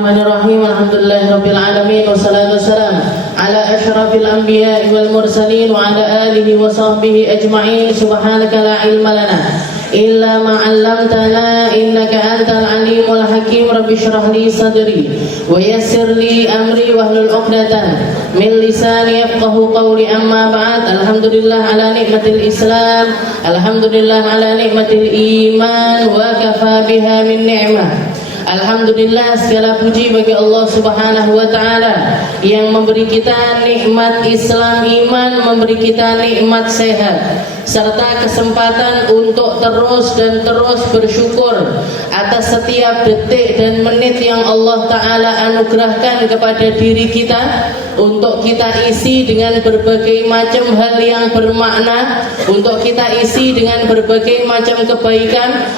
Bismillahirrahmanirrahim. Alhamdulillahirabbil alamin wassalatu wassalamu ala asyrafil anbiya'i wal mursalin wa ala alihi wa sahbihi ajma'in. Subhanaka la ilma lana illa ma 'allamtana innaka antal alimul hakim. Rabbi shrah li sadri wa yassir li amri wahlul 'uqdatam min lisani yafqahu qawli. Amma ba'd. Alhamdulillah ala nikmatil Islam, alhamdulillah ala nikmatil iman wa kafa biha min ni'mah. Alhamdulillah, segala puji bagi Allah Subhanahu wa ta'ala yang memberi kita nikmat Islam iman, memberi kita nikmat sehat serta kesempatan untuk terus dan terus bersyukur atas setiap detik dan menit yang Allah ta'ala anugerahkan kepada diri kita, untuk kita isi dengan berbagai macam hal yang bermakna, untuk kita isi dengan berbagai macam kebaikan,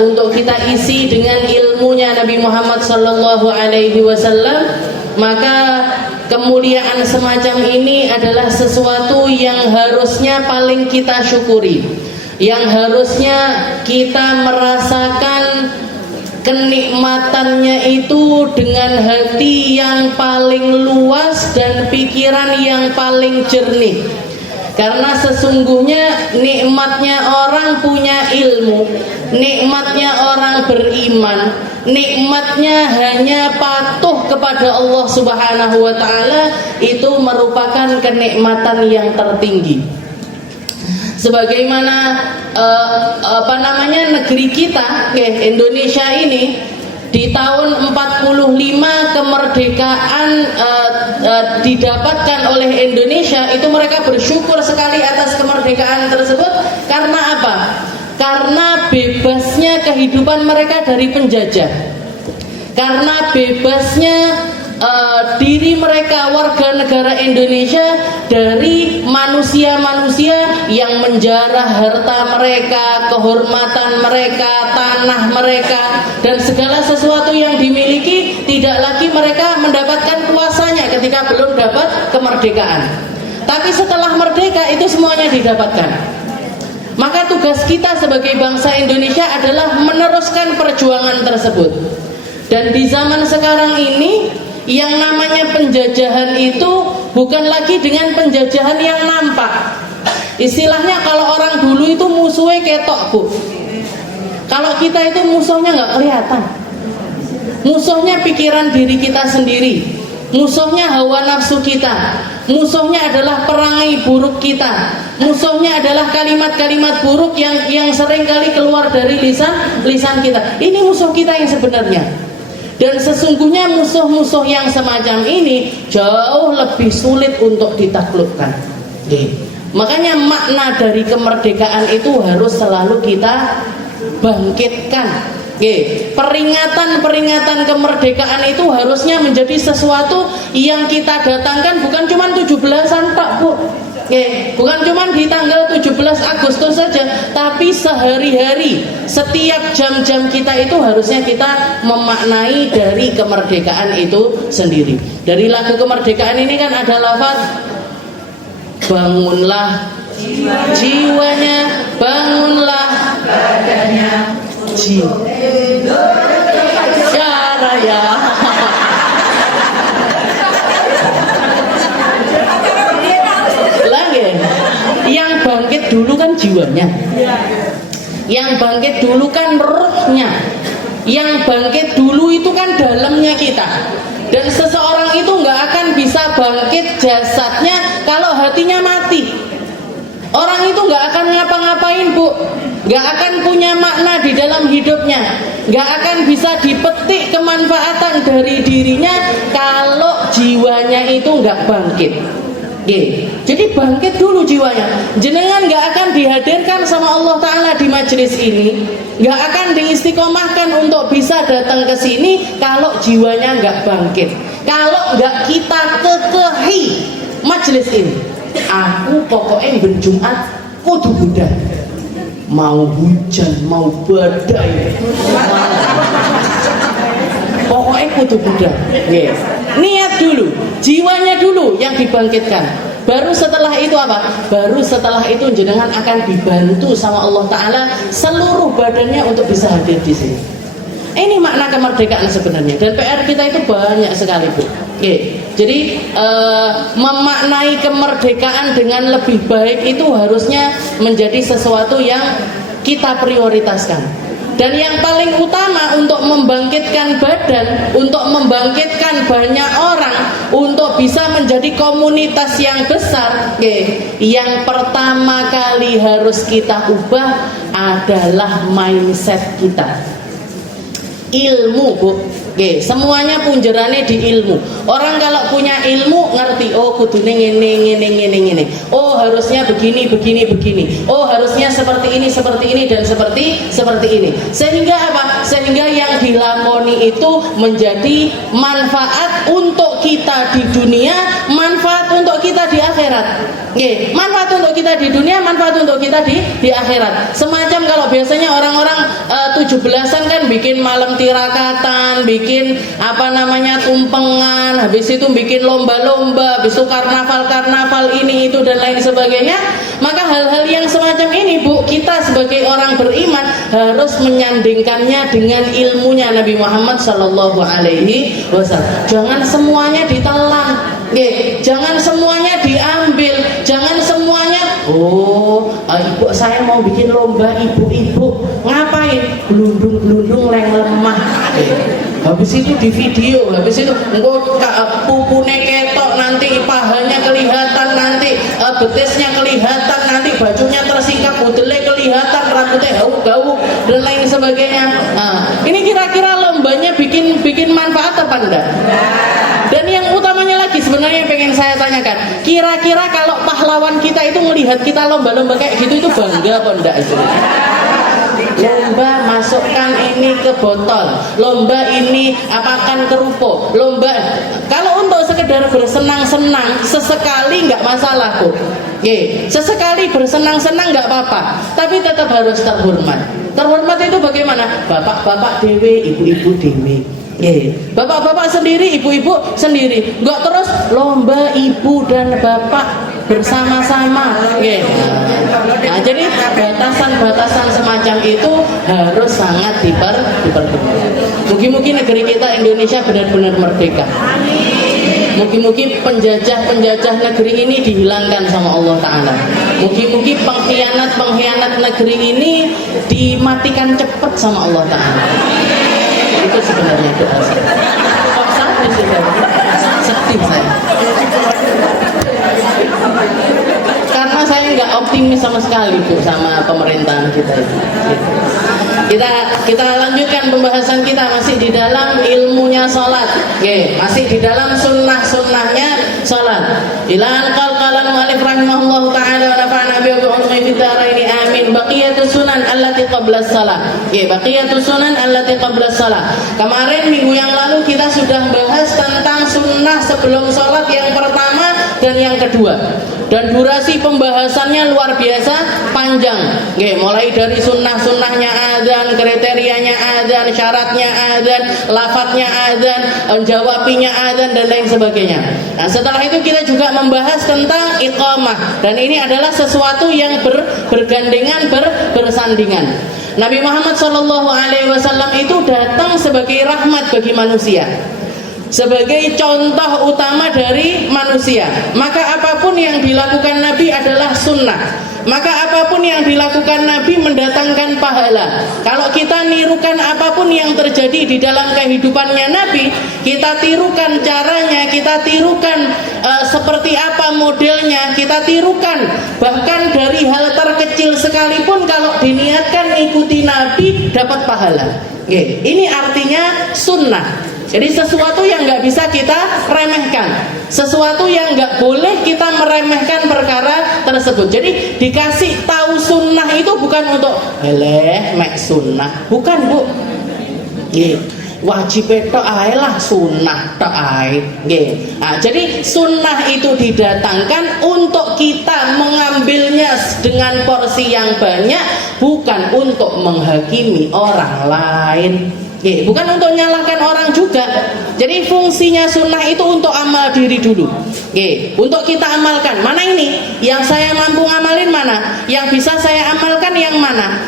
untuk kita isi dengan ilmunya Nabi Muhammad sallallahu alaihi wasallam. Maka kemuliaan semacam ini adalah sesuatu yang harusnya paling kita syukuri, yang harusnya kita merasakan kenikmatannya itu dengan hati yang paling luas dan pikiran yang paling jernih. Karena sesungguhnya nikmatnya orang punya ilmu, nikmatnya orang beriman, nikmatnya hanya patuh kepada Allah Subhanahu wa ta'ala, itu merupakan kenikmatan yang tertinggi. Sebagaimana negeri kita, Indonesia ini, di tahun 45 kemerdekaan didapatkan oleh Indonesia, itu mereka bersyukur sekali atas kemerdekaan tersebut. Karena apa? Karena bebasnya kehidupan mereka dari penjajah, karena bebasnya diri mereka, warga negara Indonesia, dari manusia-manusia yang menjarah harta mereka, kehormatan mereka, tanah mereka, dan segala sesuatu yang dimiliki. Tidak lagi mereka mendapatkan kuasanya ketika belum dapat kemerdekaan, tapi setelah merdeka itu semuanya didapatkan. Maka tugas kita sebagai bangsa Indonesia adalah meneruskan perjuangan tersebut. Dan di zaman sekarang ini, yang namanya penjajahan itu bukan lagi dengan penjajahan yang nampak. Istilahnya kalau orang dulu itu musuhnya ketok, Bu. Kalau kita itu musuhnya nggak kelihatan. Musuhnya pikiran diri kita sendiri, musuhnya hawa nafsu kita, musuhnya adalah perangai buruk kita, musuhnya adalah kalimat-kalimat buruk yang sering kali keluar dari lisan kita. Ini musuh kita yang sebenarnya. Dan sesungguhnya musuh-musuh yang semacam ini jauh lebih sulit untuk ditaklukkan. Makanya makna dari kemerdekaan itu harus selalu kita bangkitkan. Peringatan-peringatan kemerdekaan itu harusnya menjadi sesuatu yang kita datangkan bukan cuma 17-an tak, Bu. Bukan cuma di tanggal 17 Agustus saja, tapi sehari-hari, setiap jam-jam kita itu harusnya kita memaknai dari kemerdekaan itu sendiri. Dari lagu kemerdekaan ini kan ada lafaz bangunlah jiwanya, bangunlah badannya, jiwa raya. Yang bangkit dulu kan jiwanya, yang bangkit dulu kan rohnya, yang bangkit dulu itu kan dalamnya kita. Dan seseorang itu nggak akan bisa bangkit jasadnya kalau hatinya mati. Orang itu nggak akan ngapa-ngapain, Bu, nggak akan punya makna di dalam hidupnya, nggak akan bisa dipetik kemanfaatan dari dirinya kalau jiwanya itu nggak bangkit. Jadi bangkit dulu jiwanya. Jenengan gak akan dihadirkan sama Allah Ta'ala di majelis ini, gak akan diistiqomahkan untuk bisa datang ke sini kalau jiwanya gak bangkit, kalau gak kita kekehi majelis ini. Aku pokoknya ben Jumat kudu budak, mau hujan mau badai, pokoknya kudu budak. Niat dulu, jiwanya dulu yang dibangkitkan. Baru setelah itu apa? Baru setelah itu jenengan akan dibantu sama Allah Ta'ala seluruh badannya untuk bisa hadir di sini. Ini makna kemerdekaan sebenarnya, dan PR kita itu banyak sekali, Bu. Oke. Jadi memaknai kemerdekaan dengan lebih baik itu harusnya menjadi sesuatu yang kita prioritaskan. Dan yang paling utama untuk membangkitkan badan, untuk membangkitkan banyak orang, untuk bisa menjadi komunitas yang besar, yang pertama kali harus kita ubah adalah mindset kita. Ilmu, Bu. Semuanya punjerane di ilmu. Orang kalau punya ilmu ngerti, oh kudune ngene. Oh harusnya begini. Oh harusnya seperti ini dan seperti ini. Sehingga apa? Sehingga yang dilakoni itu menjadi manfaat untuk kita di dunia, manfaat untuk kita di akhirat. Manfaat untuk kita di dunia, manfaat untuk kita di akhirat. Semacam kalau biasanya orang-orang 17-an kan bikin malam tirakatan, bikin tumpengan, habis itu bikin lomba-lomba, habis itu karnaval ini itu dan lain sebagainya. Maka hal-hal yang semacam ini, Bu, kita sebagai orang beriman harus menyandingkannya dengan ilmunya Nabi Muhammad Sallallahu Alaihi Wasallam. Jangan semuanya ditelan, jangan semuanya diambil, jangan semuanya. Ibu saya mau bikin lomba ibu-ibu, ngapain? Gelundung leng lemah. Habis itu di video, habis itu pupune ketok, nanti pahanya kelihatan, nanti betisnya kelihatan, nanti bajunya tersingkap, budele kelihatan, rambutnya gauk-gauk dan lain sebagainya. Ini kira-kira lombanya bikin manfaat apa enggak? Dan yang utamanya lagi sebenarnya yang pengen saya tanyakan, kira-kira kalau pahlawan kita itu melihat kita lomba-lomba kayak gitu itu bangga apa enggak itu? Lomba masukkan ini ke botol, lomba ini apakan kerupuk, lomba. Kalau untuk sekedar bersenang-senang sesekali nggak masalah, Bu. Sesekali bersenang-senang nggak apa-apa, tapi tetap harus terhormat. Terhormat itu bagaimana? Bapak-bapak dewe, ibu-ibu dewe. Bapak-bapak sendiri, ibu-ibu sendiri. Nggak terus lomba ibu dan bapak bersama-sama. Nah, jadi batasan-batasan semacam itu harus sangat diperhatikan. Mungkin negeri kita Indonesia benar-benar merdeka. Mungkin penjajah negeri ini dihilangkan sama Allah Ta'ala. Mungkin pengkhianat negeri ini dimatikan cepat sama Allah Ta'ala. Itu sebenarnya doa saya. Kok sadis ya? Sedih saya. Karena saya nggak optimis sama sekali, Bu, sama pemerintahan kita itu. Kita lanjutkan pembahasan kita masih di dalam ilmunya sholat, masih di dalam sunnahnya sholat. Ilan qalan mu'alif rahimahullah ta'ala wa nafa'na bihi wa bi'ulumi fid dharaini amin. Baqiyatus sunan allati qabla shalah. Baqiyatus sunan allati qabla shalah. Kemarin minggu yang lalu kita sudah bahas tentang sunnah sebelum sholat yang pertama dan yang kedua. Dan durasi pembahasannya luar biasa panjang. Mulai dari sunnahnya adzan, kriterianya adzan, syaratnya adzan, lafadznya adzan, jawabinya adzan dan lain sebagainya. Nah, setelah itu kita juga membahas tentang iqamah, dan ini adalah sesuatu yang bergandengan, bersandingan. Nabi Muhammad SAW itu datang sebagai rahmat bagi manusia, sebagai contoh utama dari manusia. Maka apapun yang dilakukan Nabi adalah sunnah. Maka apapun yang dilakukan Nabi mendatangkan pahala. Kalau kita nirukan apapun yang terjadi di dalam kehidupannya Nabi, kita tirukan caranya, kita tirukan seperti apa modelnya, kita tirukan bahkan dari hal terkecil sekalipun, kalau diniatkan ikuti Nabi dapat pahala. Ini artinya sunnah. Jadi sesuatu yang nggak bisa kita remehkan, sesuatu yang nggak boleh kita meremehkan perkara tersebut. Jadi dikasih tahu sunnah itu bukan untuk mek sunnah, bukan, Bu. Wajib tok ae lah, sunnah tok ae. Nah, jadi sunnah itu didatangkan untuk kita mengambilnya dengan porsi yang banyak, bukan untuk menghakimi orang lain. Bukan untuk nyalahkan orang juga. Jadi fungsinya sunnah itu untuk amal diri dulu. Untuk kita amalkan. Mana ini? Yang saya mampu ngamalin mana? Yang bisa saya amalkan yang mana?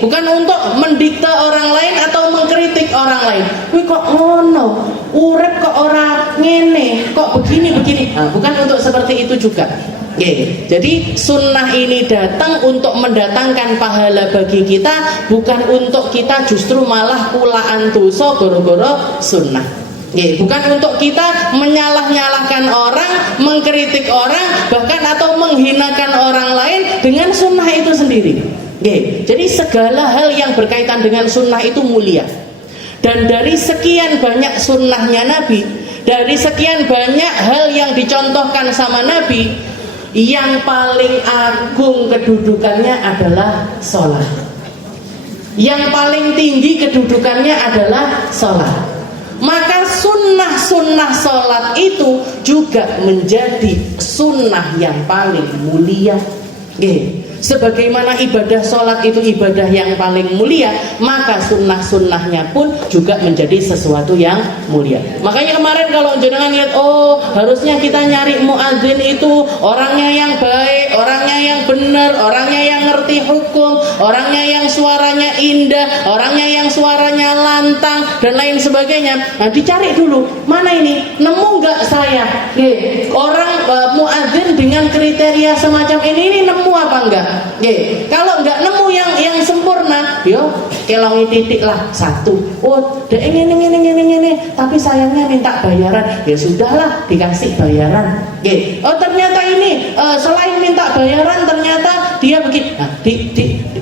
Bukan untuk mendikte orang lain atau mengkritik orang lain. Kuwi kok ngono, urip kok ora ngene, kok begini. Nah, bukan untuk seperti itu juga. Jadi sunnah ini datang untuk mendatangkan pahala bagi kita, bukan untuk kita justru malah kulaan dosa gara-gara sunnah. Bukan untuk kita menyalah-nyalahkan orang, mengkritik orang, bahkan atau menghinakan orang lain dengan sunnah itu sendiri. Jadi segala hal yang berkaitan dengan sunnah itu mulia. Dan dari sekian banyak sunnahnya Nabi, dari sekian banyak hal yang dicontohkan sama Nabi, yang paling agung kedudukannya adalah sholat. Yang paling tinggi kedudukannya adalah sholat. Maka sunnah-sunnah sholat itu juga menjadi sunnah yang paling mulia. Sebagaimana ibadah sholat itu ibadah yang paling mulia, maka sunnah-sunnahnya pun juga menjadi sesuatu yang mulia. Makanya kemarin kalau jenengan lihat, oh harusnya kita nyari muadzin itu orangnya yang baik, orangnya yang benar, orangnya yang ngerti hukum, orangnya yang suaranya indah, orangnya yang suaranya lantang dan lain sebagainya. Nah dicari dulu, mana ini, nemu nggak saya orang muadzin dengan kriteria semacam ini nemu apa enggak? Kalau nggak nemu yang sempurna, yo kelongi titik lah satu. Oh, dek ini, tapi sayangnya minta bayaran. Ya sudahlah, dikasih bayaran. Oh ternyata ini selain minta bayaran ternyata dia begini. Nah,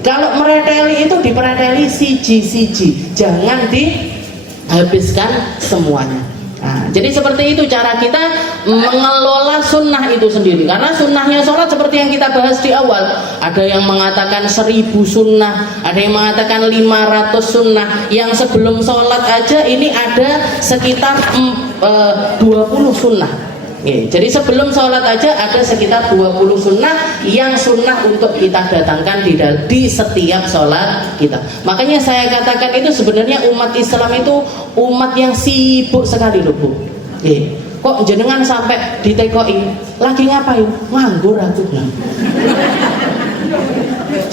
kalau mereteli itu dipereteli siji-siji, jangan dihabiskan semuanya. Nah, jadi seperti itu cara kita mengelola sunnah itu sendiri. Karena sunnahnya sholat seperti yang kita bahas di awal, ada yang mengatakan 1000 sunnah, ada yang mengatakan 500 sunnah. Yang sebelum sholat aja ini ada sekitar 20 sunnah. Jadi sebelum sholat aja ada sekitar 20 sunnah yang sunnah untuk kita datangkan di setiap sholat kita. Makanya saya katakan itu sebenarnya umat Islam itu umat yang sibuk sekali loh Bu. Kok jenengan sampai ditekoin lagi ngapain? Nganggur aku.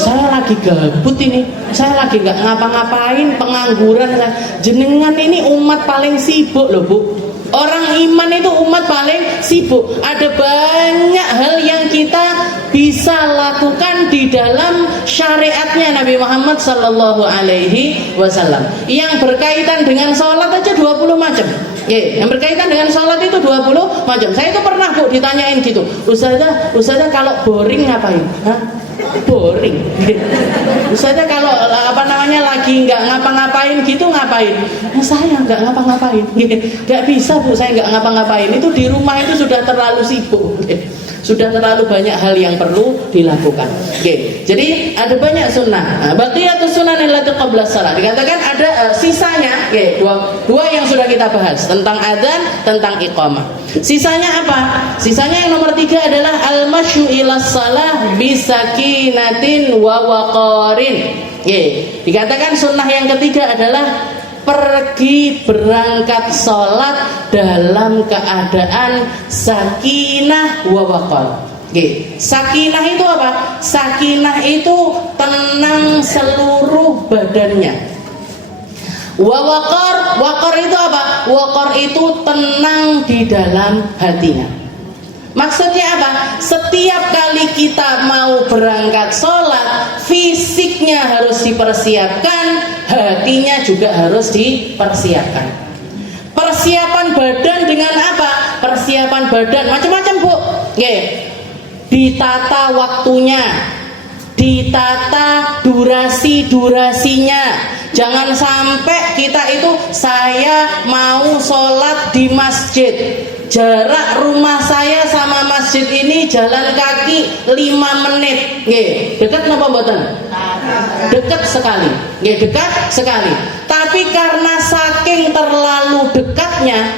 Saya lagi gabut ini, saya lagi nggak ngapa-ngapain, pengangguran. Jenengan ini umat paling sibuk loh Bu. Orang iman itu umat paling sibuk. Ada banyak hal yang kita bisa lakukan di dalam syariatnya Nabi Muhammad Sallallahu Alaihi Wasallam. Yang berkaitan dengan sholat aja 20 macam. Yang berkaitan dengan sholat itu 20 macam. Saya itu pernah Bu ditanyain gitu, Ustazah kalau boring ngapain? Hah? Boring. Ustazah kalau lagi nggak ngapa-ngapain gitu ngapain? Saya nggak ngapa-ngapain. Nggak bisa Bu, saya nggak ngapa-ngapain. Itu di rumah itu sudah terlalu sibuk. Sudah terlalu banyak hal yang perlu dilakukan. Jadi ada banyak sunnah. Baqiyatus sunan allati qabla shalah. Dikatakan ada sisanya, dua yang sudah kita bahas tentang adzan, tentang iqamah. Sisanya apa? Sisanya yang nomor 3 adalah al-masyu ila shalah bisakinatin wa waqarin. Dikatakan sunnah yang ketiga adalah pergi berangkat sholat dalam keadaan sakinah wa waqar. Sakinah itu apa? Sakinah itu tenang seluruh badannya. Wa waqar, waqar itu apa? Waqar itu tenang di dalam hatinya. Maksudnya apa? Setiap kali kita mau berangkat sholat, fisiknya harus dipersiapkan, hatinya juga harus dipersiapkan. Persiapan badan dengan apa? Persiapan badan macam-macam Bu. Ditata waktunya, ditata durasinya. Jangan sampai kita itu saya mau sholat di masjid, jarak rumah saya sama masjid ini jalan kaki 5 menit. Dekat napa mboten? Dekat sekali. Dekat sekali. Tapi karena saking terlalu dekatnya,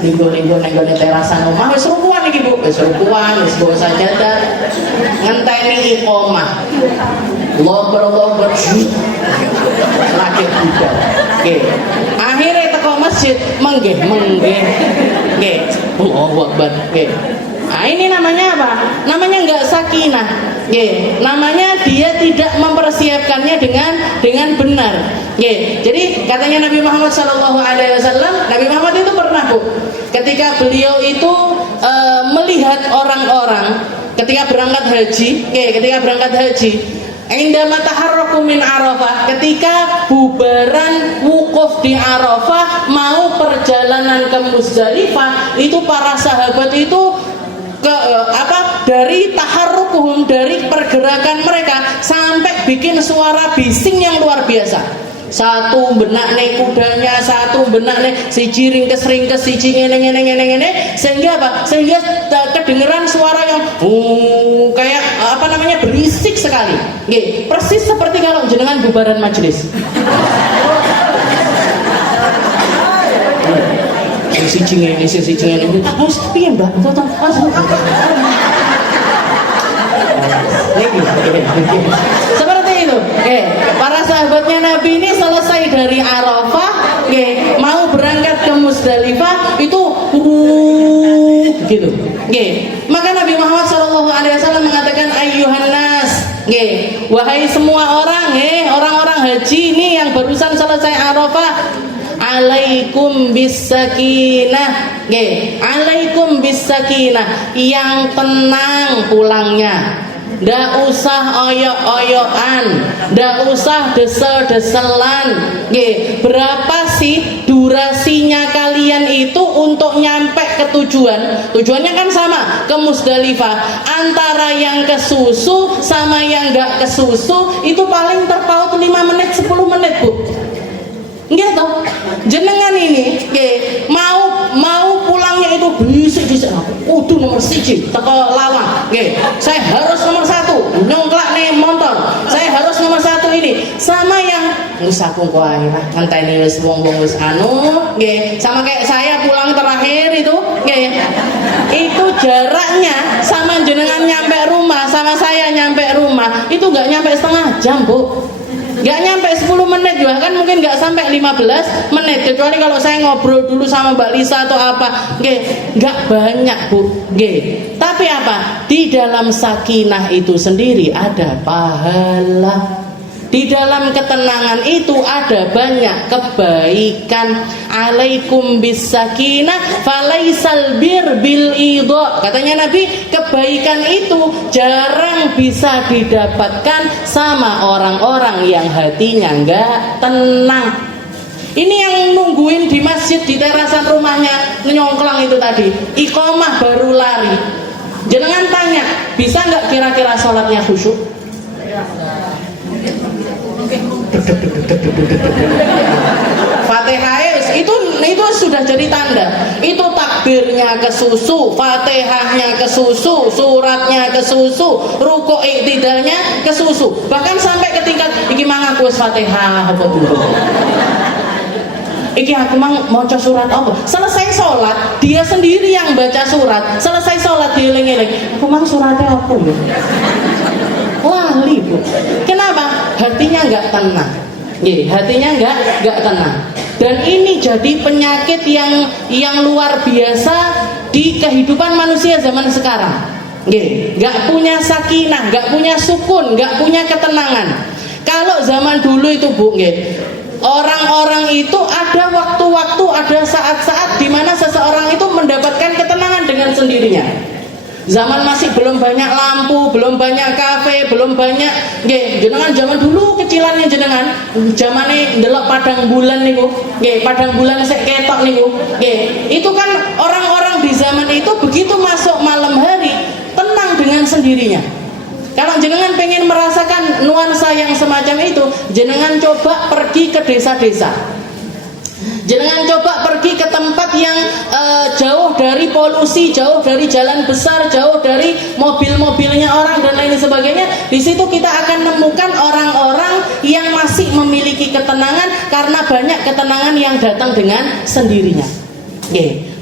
nenggo-nenggo terasan omah wis rukuan iki Bu, wis rukuan, wis go sajadah, ngenteni iqamah. Allahu Akbar lagi budak. Akhirnya teko masjid menggeh. Allahu Akbar. Nah, ini namanya apa? Namanya enggak sakinah. Namanya dia tidak mempersiapkannya dengan benar. Jadi katanya Nabi Muhammad SAW, Nabi Muhammad itu pernah ketika beliau itu melihat orang-orang ketika berangkat haji, indama taharraku min Arafah, ketika bubaran wukuf di Arafah mau perjalanan ke Muzdalifah, itu para sahabat itu dari taharrukuhum, dari pergerakan mereka sampai bikin suara bising yang luar biasa. Satu benak nih kudanya, satu benak nih si ringkes si ngene sehingga sehingga kedengeran suara yang kayak berisik sekali. Persis seperti kalau jenengan bubaran majelis. Si ngene harus piye Mbak? Seperti itu. Para sahabatnya Nabi ini selesai dari Arafah, mau berangkat ke Muzdalifah itu gitu. Maka Nabi Muhammad SAW mengatakan ayyuhan nas, wahai semua orang, orang-orang haji ini yang barusan selesai Arafah, alaikum bisakinah, alaikum bisakinah, yang tenang pulangnya. Ndak usah oyok-oyokan, ndak usah desel-deselan. Berapa sih durasinya kalian itu untuk nyampe ke tujuan? Tujuannya kan sama, ke Muzdalifah. Antara yang ke susu sama yang nggak ke susu itu paling terpaut 5 menit 10 menit, Bu. Nggih toh? Jenengan ini mau pulangnya itu bisik-bisik. Udah nomor 1 teko lawang. Saya harus nomor 1 nyongklak nih motor. Saya harus nomor 1 ini. Sama yang wis aku kok ae lah ngenteni wis wong-wong wis sama kayak saya pulang terakhir itu itu jaraknya sama jenengan nyampe rumah sama saya nyampe rumah itu nggak nyampe setengah jam, Bu. Gak nyampe 10 menit juga kan, mungkin gak sampai 15 menit, kecuali kalau saya ngobrol dulu sama Mbak Lisa atau apa. Gak banyak, Bu. Tapi apa? Di dalam sakinah itu sendiri ada pahala. Di dalam ketenangan itu ada banyak kebaikan. Alaikum bisakinah falaisal bir bil idha. Katanya Nabi, kebaikan itu jarang bisa didapatkan sama orang-orang yang hatinya enggak tenang. Ini yang nungguin di masjid di terasan rumahnya nyongklang itu tadi, iqomah baru lari. Jangan tanya, bisa nggak kira-kira sholatnya khusyuk? Fatihah itu sudah jadi tanda. Itu takbirnya ke susu, Fatihahnya ke susu, suratnya ke susu, rukuk iktidalnya ke susu. Bahkan sampai ke tingkat iki mang aku wis Fatihah apa dulu. Iki aku mang maca surat apa? Selesai sholat dia sendiri yang baca surat. Selesai sholat dieling-eling, aku mang suratnya apa ya? Lali, Bu. Kenapa? Hatinya nggak tenang. Hatinya nggak tenang. Dan ini jadi penyakit yang luar biasa di kehidupan manusia zaman sekarang. Nggak punya sakinah, nggak punya sukun, nggak punya ketenangan. Kalau zaman dulu itu, Bu, orang-orang itu ada waktu-waktu, ada saat-saat di mana seseorang itu mendapatkan ketenangan dengan sendirinya. Zaman masih belum banyak lampu, belum banyak kafe, belum banyak jenengan zaman dulu kecilannya jenengan, zamane ndelok padang bulan niku, padang bulan sek ketok niku. Itu kan orang-orang di zaman itu begitu masuk malam hari tenang dengan sendirinya. Kalau jenengan pengen merasakan nuansa yang semacam itu, jenengan coba pergi ke desa-desa. Jangan coba pergi ke tempat yang jauh dari polusi, jauh dari jalan besar, jauh dari mobil-mobilnya orang dan lain sebagainya. Di situ kita akan menemukan orang-orang yang masih memiliki ketenangan karena banyak ketenangan yang datang dengan sendirinya.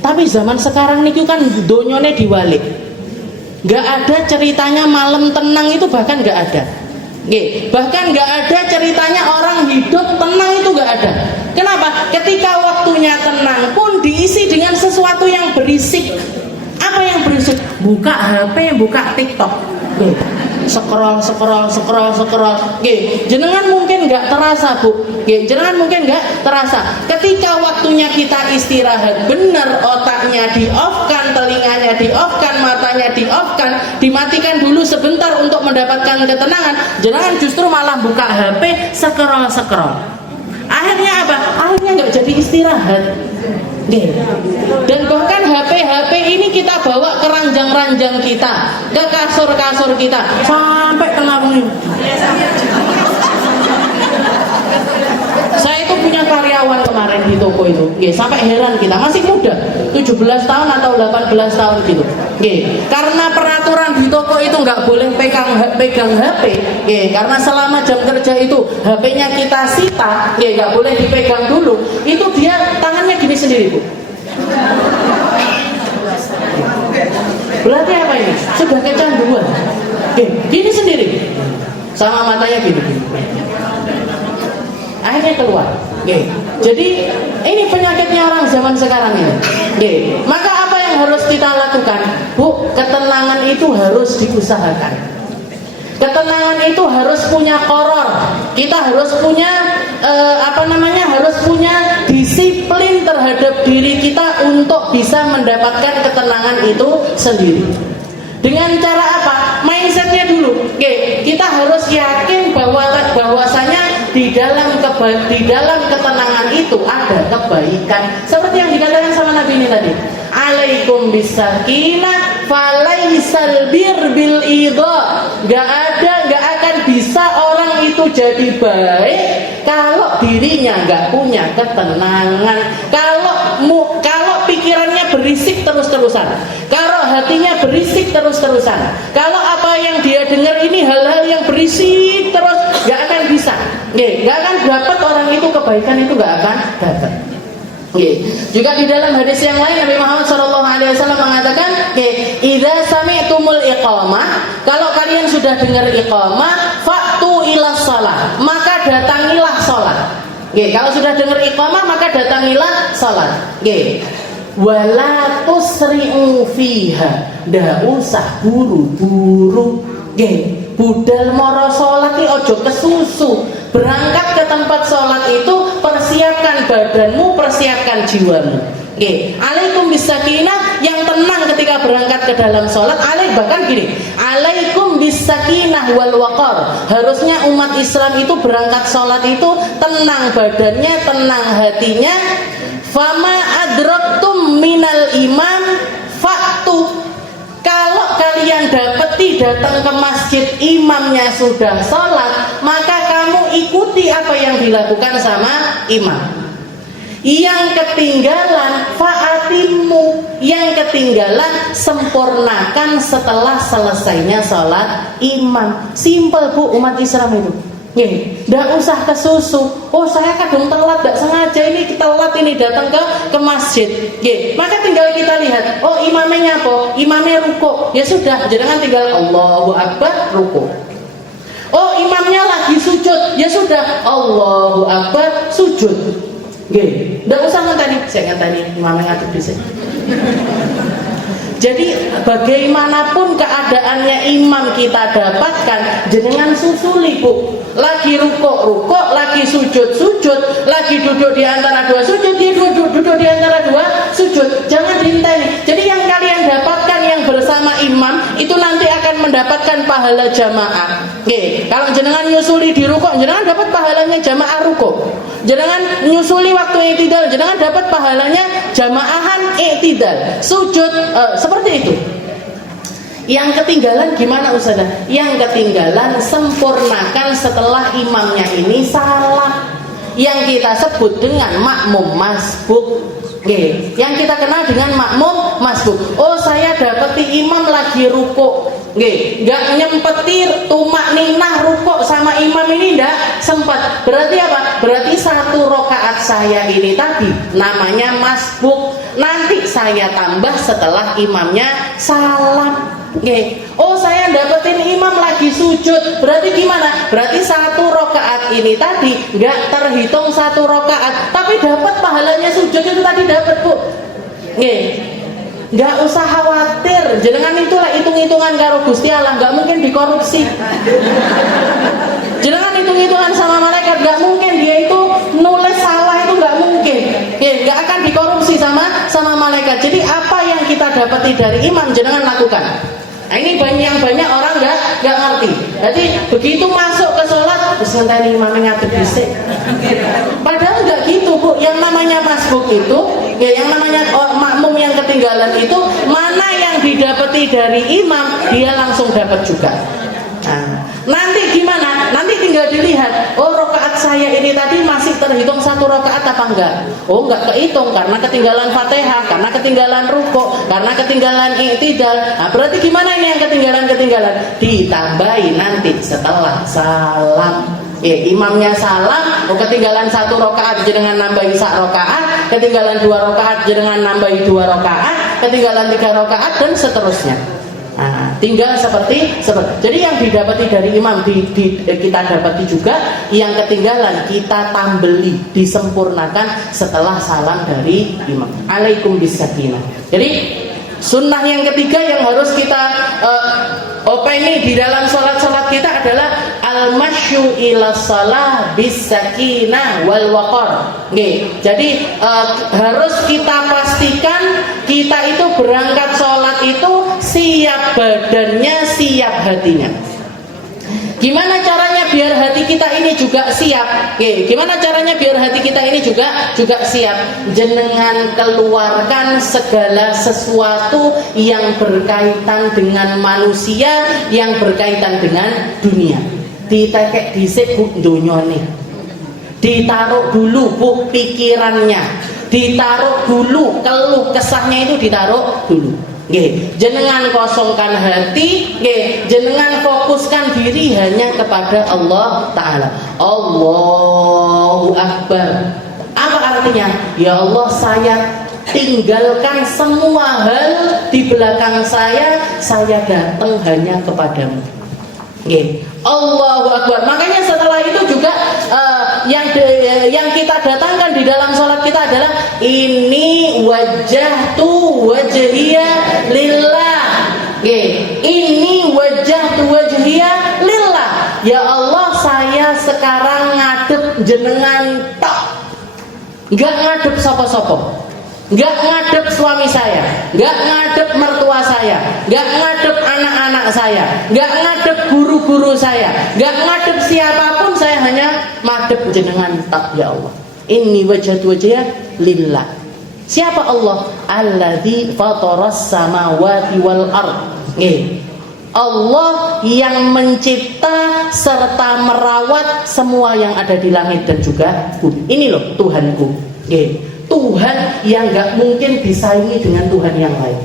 Tapi zaman sekarang nih kan donyone diwalik. Gak ada ceritanya malam tenang itu, bahkan gak ada. Bahkan gak ada ceritanya orang hidup tenang, itu gak ada. Kenapa? Ketika waktunya tenang pun diisi dengan sesuatu yang berisik. Apa yang berisik? Buka HP, buka TikTok. scroll. Jenengan mungkin nggak terasa Bu, jenengan mungkin nggak terasa. Ketika waktunya kita istirahat benar, otaknya di off-kan, telinganya di off-kan, matanya di off-kan, dimatikan dulu sebentar untuk mendapatkan ketenangan. Jenengan justru malah buka HP, scroll. Akhirnya apa? Akhirnya nggak jadi istirahat. Dan bahkan HP ini kita bawa ke ranjang-ranjang kita, ke kasur-kasur kita, sampai tengah malam. Saya itu punya karyawan kemarin di toko itu, sampai heran kita, masih muda, 17 tahun atau 18 tahun gitu. Karena peraturan di toko itu nggak boleh pegang HP, karena selama jam kerja itu HP-nya kita sita, nggak boleh dipegang dulu. Itu dia tangannya gini sendiri Bu. Berarti apa ini? Sudah kecanduan. Gini sendiri, sama matanya gini. Akhirnya keluar. Jadi ini penyakitnya orang zaman sekarang ini. Maka apa yang harus kita lakukan? Bu, ketenangan itu harus diusahakan. Ketenangan itu harus punya koror. Kita harus punya harus punya disiplin terhadap diri kita untuk bisa mendapatkan ketenangan itu sendiri. Dengan cara apa? Mindsetnya dulu. Kita harus yakin bahwasanya di dalam ketenangan itu ada kebaikan. Seperti yang dikatakan sama Nabi ini tadi. Alaikum bisakinah falaisal bir bil idha. Gak akan bisa orang itu jadi baik kalau dirinya gak punya ketenangan. Kalau pikirannya berisik terus-terusan, kalau hatinya berisik terus-terusan, kalau apa yang dia dengar ini hal-hal yang berisik terus, gak akan bisa. Gak akan dapat orang itu kebaikan, itu gak akan dapat. Juga di dalam hadis yang lain Nabi Muhammad SAW mengatakan, idza sami'tumul iqamah, kalau kalian sudah dengar iqamah, fa'tu ila shalah, maka datangilah salat. Kalau sudah dengar iqamah maka datangilah salat. Wala tusri'u fiha, ndak usah buru-buru. Budal moro salat iki aja kesusu. Berangkat ke tempat sholat itu persiapkan badanmu, persiapkan jiwamu. Alaikum bisakinah, yang tenang ketika berangkat ke dalam sholat. Bahkan gini, alaikum bisakinah wal waqar. Harusnya umat Islam itu berangkat sholat itu tenang badannya, tenang hatinya. Fama adraktum minal imam faktu. Kalau kalian datang ke masjid, imamnya sudah sholat, maka kamu ikuti apa yang dilakukan sama imam. Yang ketinggalan fa'atimu, yang ketinggalan sempurnakan setelah selesainya sholat imam. Simpel Bu, umat Islam itu. Nggak usah kesusu. Oh saya kadang telat, nggak sengaja ini telat ini datang ke masjid. Maka tinggal kita lihat. Oh imamnya apa? Imamnya ruku. Ya sudah, jangan tinggal Allahu Akbar ruku. Oh imamnya lagi sujud. Ya sudah, Allahu Akbar sujud. Nggak usah ngenteni. Saya ngenteni imamnya ngadep di sini. Jadi bagaimanapun keadaannya imam kita dapatkan, jenengan susuli Bu. Lagi rukuk, lagi sujud, lagi duduk di antara dua sujud, dia duduk di antara dua sujud. Jangan dinteni. Jadi yang kalian dapatkan yang bersama imam itu nanti akan mendapatkan pahala jamaah. Kalau jenengan nyusuli di rukuk, jenengan dapat pahalanya jamaah rukuk. Jenengan nyusuli waktu i'tidal, jenengan dapat pahalanya jamaahan i'tidal. Sujud seperti itu. Yang ketinggalan gimana Ustazah? Yang ketinggalan sempurnakan setelah imamnya ini salah. Yang kita sebut dengan makmum masbuk. Yang kita kenal dengan makmum masbuk. Oh saya dapati imam lagi rukuk. Nggak nyempetir tumak ninah rukuk sama imam ini nggak sempat. Berarti apa? Berarti satu rakaat saya ini tadi namanya masbuk. Nanti saya tambah setelah imamnya salam. Oh saya dapetin imam lagi sujud. Berarti gimana? Berarti satu rakaat ini tadi nggak terhitung satu rakaat, tapi dapat pahalanya sujud itu tadi dapat Bu. nggak usah khawatir, jenengan itulah hitung-hitungan karo Gusti Allah, nggak mungkin dikorupsi. Jenengan hitung-hitungan sama malaikat, nggak mungkin dia itu nulis salah, itu nggak mungkin. Ya, nggak akan dikorupsi sama malaikat. Jadi apa yang kita dapati dari imam, jenengan lakukan. Nah, ini banyak orang nggak ngerti. Jadi begitu masuk ke sholat, sebentar ini imamnya ngadep bisik. Padahal nggak gitu, Bu. Yang namanya masbuk itu, ya yang namanya makmum yang ketinggalan itu, mana yang didapati dari imam, dia langsung dapat juga. Nah, nanti gimana? Nanti tinggal dilihat. Oh, rakaat saya ini tadi masih terhitung 1 rakaat apa enggak? Oh, enggak kehitung karena ketinggalan Fatihah, karena ketinggalan rukuk, karena ketinggalan i'tidal. Nah, berarti gimana ini yang ketinggalan? Ditambahi nanti setelah salam. Imamnya salam, ketinggalan 1 rakaat jenengan nambahi 1 rakaat, ketinggalan 2 rakaat jenengan nambahi 2 rakaat, ketinggalan 3 rakaat dan seterusnya. Nah, tinggal seperti jadi yang didapati dari imam kita dapati juga, yang ketinggalan kita tambeli, disempurnakan setelah salam dari imam. Alaikum bisakinah. Jadi sunnah yang ketiga yang harus kita openi di dalam sholat kita adalah al-masyu ila shalah bisakinah wal waqar. Jadi harus kita pastikan kita itu berangkat sholat itu siap badannya, siap hatinya. Gimana caranya biar hati kita ini juga siap? Gimana caranya biar hati kita ini juga siap? Jenengan keluarkan segala sesuatu yang berkaitan dengan manusia, yang berkaitan dengan dunia. Ditekek dhisik Bu donyane. Ditaruh dulu Bu pikirannya. Ditaruh dulu keluh kesahnya, itu ditaruh dulu. Jenengan kosongkan hati, jenengan fokuskan diri hanya kepada Allah Ta'ala. Allahu Akbar. Apa artinya? Ya Allah, saya tinggalkan semua hal di belakang saya datang hanya kepadamu. Allahu Akbar. Makanya setelah itu juga yang kita datangkan di dalam sholat kita adalah ini wajjahtu wajhiya lillah. Ini wajjahtu wajhiya lillah. Ya Allah, saya sekarang ngadep jenengan tok. Enggak ngadep sapa-sapa. Enggak ngadep suami saya, enggak ngadep mertua saya, enggak ngadep anak-anak saya, enggak ngadep guru-guru saya, enggak ngadep siapapun, saya hanya madep jenengan tak, ya Allah. Inni wajhatu wajhiya lillah. Siapa Allah? Alladzi fataras samawati wal ard. Allah yang mencipta serta merawat semua yang ada di langit dan juga bumi. Ini loh Tuhanku. Tuhan yang gak mungkin disaingi dengan Tuhan yang lain.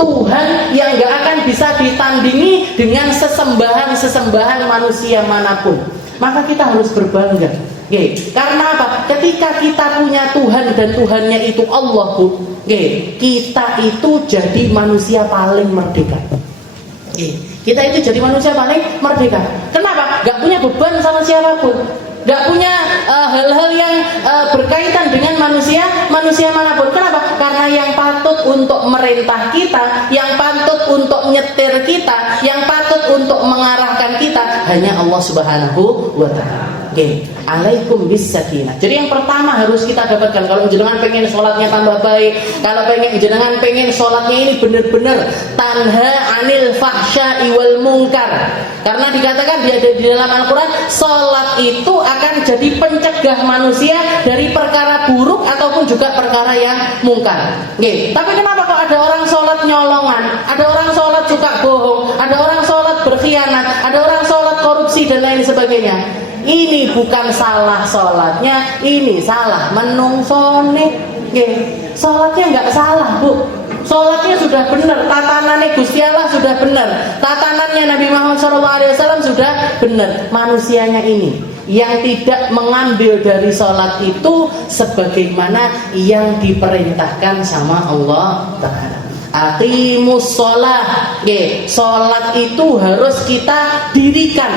Tuhan yang gak akan bisa ditandingi dengan sesembahan manusia manapun. Maka kita harus berbangga. Karena apa? Ketika kita punya Tuhan dan Tuhannya itu Allah, kita itu jadi manusia paling merdeka. Kita itu jadi manusia paling merdeka. Kenapa? Gak punya beban sama siapapun. Gak punya hal-hal yang berkaitan dengan manusia manapun. Kenapa? Karena yang patut untuk merintah kita, yang patut untuk nyetir kita, yang patut untuk mengarahkan kita hanya Allah Subhanahu wa Ta'ala. Alaikum bisakinah. Jadi yang pertama harus kita dapatkan, kalau jenengan pengen sholatnya tambah baik, kalau jenengan pengen sholatnya ini benar-benar tanha anil fahsya'i wal munkar. Karena dikatakan di dalam Al-Quran, sholat itu akan jadi pencegah manusia dari perkara buruk ataupun juga perkara yang mungkar. Tapi kenapa kok ada orang sholat nyolongan, ada orang sholat suka bohong, ada orang sholat berkhianat, ada orang sholat korupsi dan lain sebagainya? Ini bukan salah sholatnya, ini salah menungsone. Sholatnya nggak salah, Bu. Sholatnya sudah benar, tatanannya Gusti Allah sudah benar, tatanannya Nabi Muhammad SAW sudah benar. Manusianya ini yang tidak mengambil dari sholat itu sebagaimana yang diperintahkan sama Allah Ta'ala. Aqimus sholat. Sholat itu harus kita dirikan.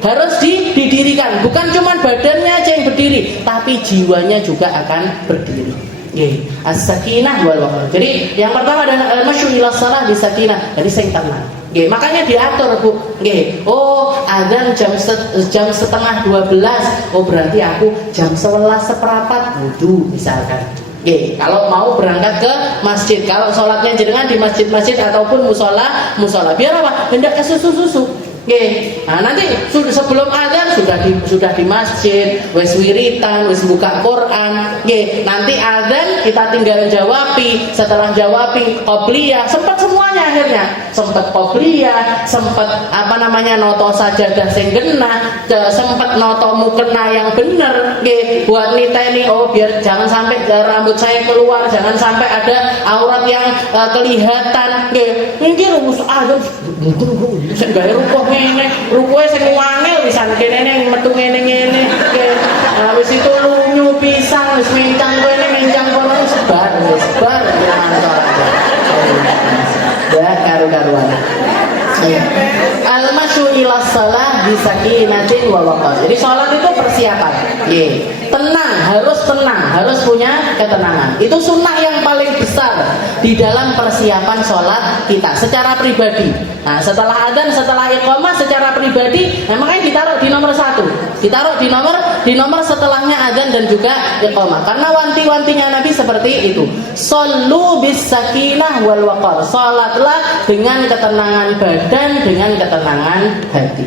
Harus didirikan. Bukan cuma badannya aja yang berdiri, tapi jiwanya juga akan berdiri. Nggih, as-sakinah wal waqar. Jadi yang pertama adalah al-masyu ila shalah bi sakinah. Jadi sing tenang. Nggih, makanya diatur, Bu. Nggih. Oh, azan jam setengah 12. Oh, berarti aku jam 11:15 wudu misalkan. Oke, kalau mau berangkat ke masjid, kalau sholatnya jenengan di masjid-masjid ataupun musola, biar apa? Hendak ke susu. Oke, nah nanti sebelum adzan sudah di masjid, wes wiritan, wes buka Quran. Oke, nanti adzan kita tinggal jawabi, setelah jawabi qobliyah, sempat semuanya akhirnya, sempat qobliyah, sempat noto sajadah sing genah, sempat noto mukena yang bener. Oke, buat niteni biar jangan sampai rambut saya keluar, jangan sampai ada aurat yang kelihatan. Oke, mungkin rumus adzan sing gawe rukuhe sing wangil pisan kene metu ngene. Wis itu lunyu pisan wis mencang kono sebar ya karu-karuan. Al-masyu ila shalah bi sakinatin wa waqar. Jadi salat itu persiapan. Nggih. Harus punya ketenangan. Itu sunnah yang paling besar di dalam persiapan sholat kita secara pribadi. Nah, setelah adzan, setelah iqamah secara pribadi, makanya ditaruh di nomor 1. Ditaruh di nomor setelahnya adzan dan juga iqamah. Karena wanti-wantinya Nabi seperti itu. Shollu bis sakinah wal waqar. Salatlah dengan ketenangan badan, dengan ketenangan hati.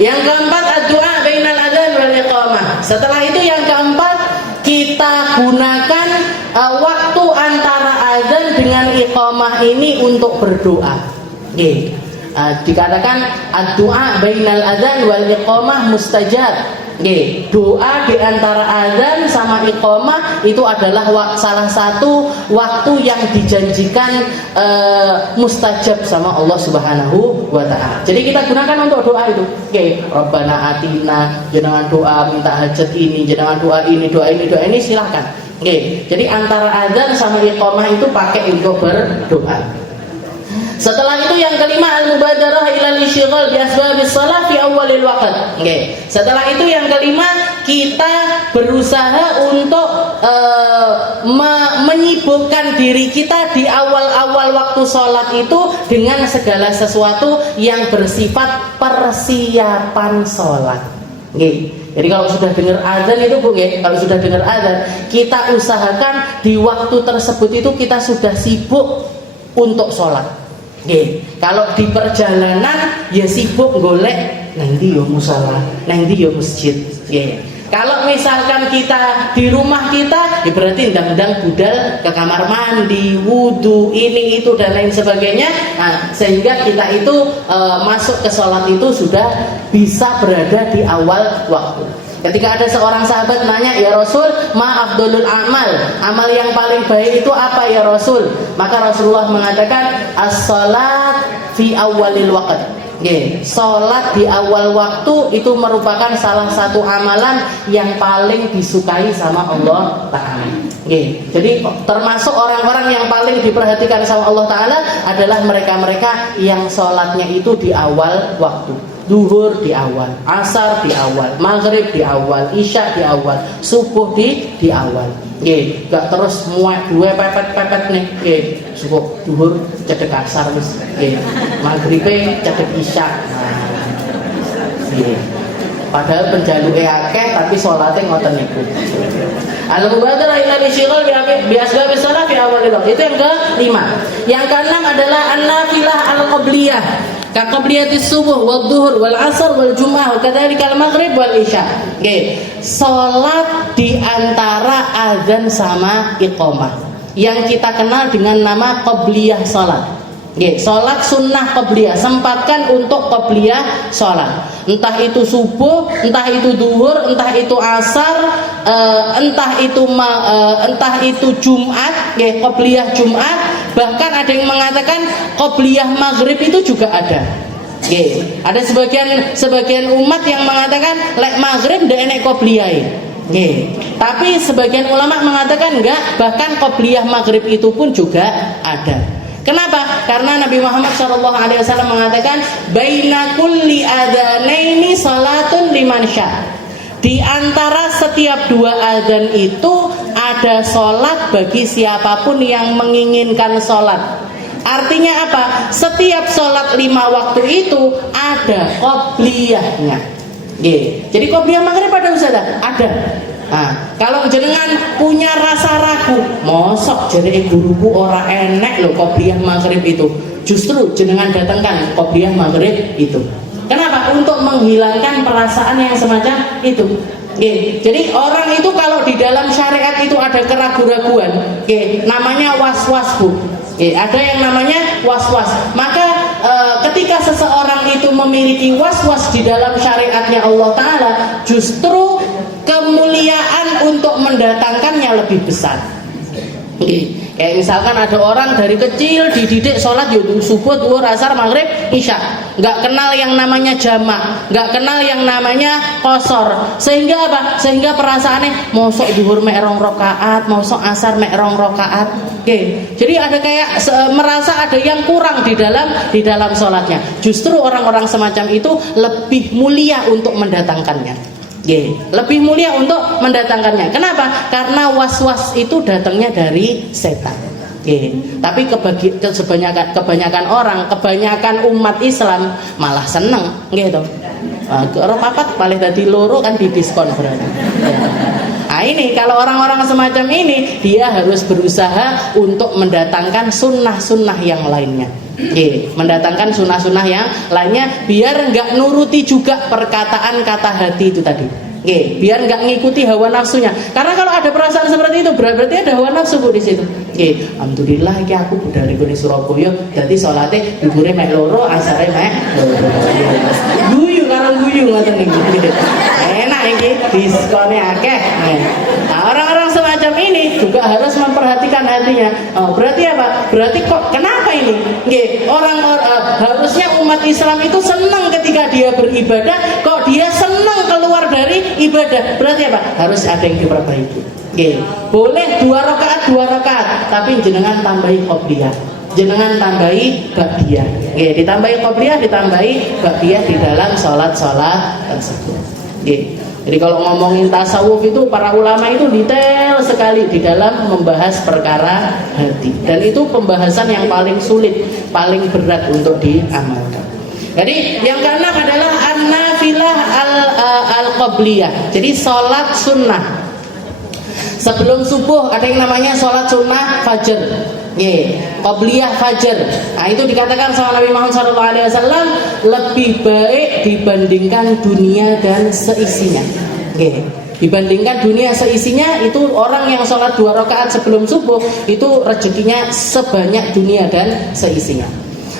Yang keempat, ad-du'a bainal adzan wal iqamah. Setelah itu yang keempat, kita gunakan waktu antara adzan dengan iqamah ini untuk berdoa. Nggih. Dikatakan ad-du'a bainal adzan wal iqamah mustajab. Nggih, doa di antara adzan sama iqamah itu adalah salah satu waktu yang dijanjikan mustajab sama Allah Subhanahu wa taala. Jadi kita gunakan untuk doa itu. Nggih, Rabbana atina, jenengan doa minta hajat ini, jenengan doa ini silahkan. Nggih. Jadi antara adzan sama iqamah itu pakai untuk berdoa. Setelah itu yang kelima, al-mubadarah ilal isyighal bi asbabis shalah fi awwalil waqt. Oke. Setelah itu yang kelima, kita berusaha untuk menyibukkan diri kita di awal-awal waktu sholat itu dengan segala sesuatu yang bersifat persiapan sholat. Oke. Jadi kalau sudah dengar azan itu Bu, kalau sudah dengar azan, kita usahakan di waktu tersebut itu kita sudah sibuk untuk sholat. Nggih, kalau di perjalanan ya sibuk golek nang ndi yo musala, nang ndi yo masjid. Nggih. Kalau misalkan kita di rumah kita, ya berarti ndang-ndang budal ke kamar mandi, wudu, ini itu dan lain sebagainya. Nah, sehingga kita itu masuk ke sholat itu sudah bisa berada di awal waktu. Ketika ada seorang sahabat nanya, ya Rasul, ma afdolul amal, amal yang paling baik itu apa ya Rasul? Maka Rasulullah mengatakan, as-salat fi awalil waqt. Nggih, salat di awal waktu itu merupakan salah satu amalan yang paling disukai sama Allah Ta'ala. Nggih, jadi termasuk orang-orang yang paling diperhatikan sama Allah Ta'ala adalah mereka-mereka yang salatnya itu di awal waktu. Duhur di awal, asar di awal, maghrib di awal, isya di awal, subuh di awal. Nggih, gak terus muat dua pepet nih. Nggih, subuh duhur cedek asar wis. Nggih. Maghribe cedek isya. Nggih. Padahal penjaluke akeh tapi salate ngoten niku. Al-mubadarah ila isyighal bi asbabis shalah fi awalil waqt. Itu yang kelima. Yang keenam adalah an-nafilah al-qabliyah. Kaqabliyatis subuh wal dhuhur wal asar wal jum'ah wa kadzalika al maghrib wal isya. Nggih. Salat di antara azan sama iqamah yang kita kenal dengan nama qabliyah salat. Nggih, salat sunnah qabliyah, sempatkan untuk qabliyah salat. Entah itu subuh, entah itu duhur, entah itu asar, entah itu Jumat, nggih, qabliyah Jumat. Bahkan ada yang mengatakan qabliyah maghrib itu juga ada. Nggih, ada sebagian umat yang mengatakan lek maghrib ndak enek qabliyahe. Nggih. Tapi sebagian ulama mengatakan enggak, bahkan qabliyah maghrib itu pun juga ada. Kenapa? Karena Nabi Muhammad SAW mengatakan baina kulli adzanaini salatun liman syaa. Di antara setiap dua adzan itu ada sholat bagi siapapun yang menginginkan sholat. Artinya apa? Setiap sholat 5 waktu itu ada qobliyahnya. Jadi qobliyah maghrib ada Ustazah? Ada. Nah, kalau jenengan punya rasa ragu, mosok jadi guruku ora enek loh qobliyah maghrib itu, justru jenengan datangkan qobliyah maghrib itu. Kenapa? Untuk menghilangkan perasaan yang semacam itu. Jadi orang itu kalau di dalam syariat itu ada keraguan-raguan, namanya was-was Bu. Ada yang namanya was-was. Maka ketika seseorang itu memiliki was-was di dalam syariatnya Allah Ta'ala, justru kemuliaan untuk mendatangkannya lebih besar. Kayak misalkan ada orang dari kecil dididik sholat subuh, duhur, asar, maghrib, isya, nggak kenal yang namanya jamak, nggak kenal yang namanya qasar, sehingga apa? Sehingga perasaannya mosok duhur mek 2 rakaat, mosok asar mek 2 rakaat. Jadi ada kayak merasa ada yang kurang di dalam sholatnya. Justru orang-orang semacam itu lebih mulia untuk mendatangkannya. Lebih mulia untuk mendatangkannya. Kenapa? Karena was-was itu datangnya dari setan. Tapi kebanyakan orang, kebanyakan umat Islam malah seneng, gitu. Kalau papat paling tadi loro kan didiskon berarti. Nah ini kalau orang-orang semacam ini, dia harus berusaha untuk mendatangkan sunnah-sunnah yang lainnya. Mendatangkan sunnah-sunnah yang lainnya biar nggak nuruti juga perkataan kata hati itu tadi. Biar nggak ngikuti hawa nafsunya. Karena kalau ada perasaan seperti itu berarti ada hawa nafsu Bu di situ. Alhamdulillah iki aku budal di Surabaya, dadi salate dhuwure mek loro, asare mek loro. Guyu karo guyu ngoten niku. Enak iki diskone akeh. Nah, orang-orang semacam ini juga harus memperhatikan hatinya. Berarti apa? Berarti kok kenapa ini? Harusnya umat Islam itu senang ketika dia beribadah, kok dia senang keluar dari ibadah. Berarti apa? Harus ada yang diperbaiki. Boleh 2 rakaat, tapi jenengan tambahi qobliyah, jenengan tambahi ba'diyah. Ditambahi qobliyah, ditambahi ba'diyah di dalam sholat-sholat tersebut. Jadi kalau ngomongin tasawuf itu para ulama itu detail sekali di dalam membahas perkara hati, dan itu pembahasan yang paling sulit, paling berat untuk diamalkan. Jadi yang keenam adalah an-nafilah al-qobliyah. Jadi sholat sunnah sebelum subuh, ada yang namanya sholat sunnah fajar. Qobliyah fajar. Nah itu dikatakan sama Nabi Muhammad SAW lebih baik dibandingkan dunia dan seisinya. Dibandingkan dunia seisinya, itu orang yang sholat 2 rakaat sebelum subuh itu rezekinya sebanyak dunia dan seisinya.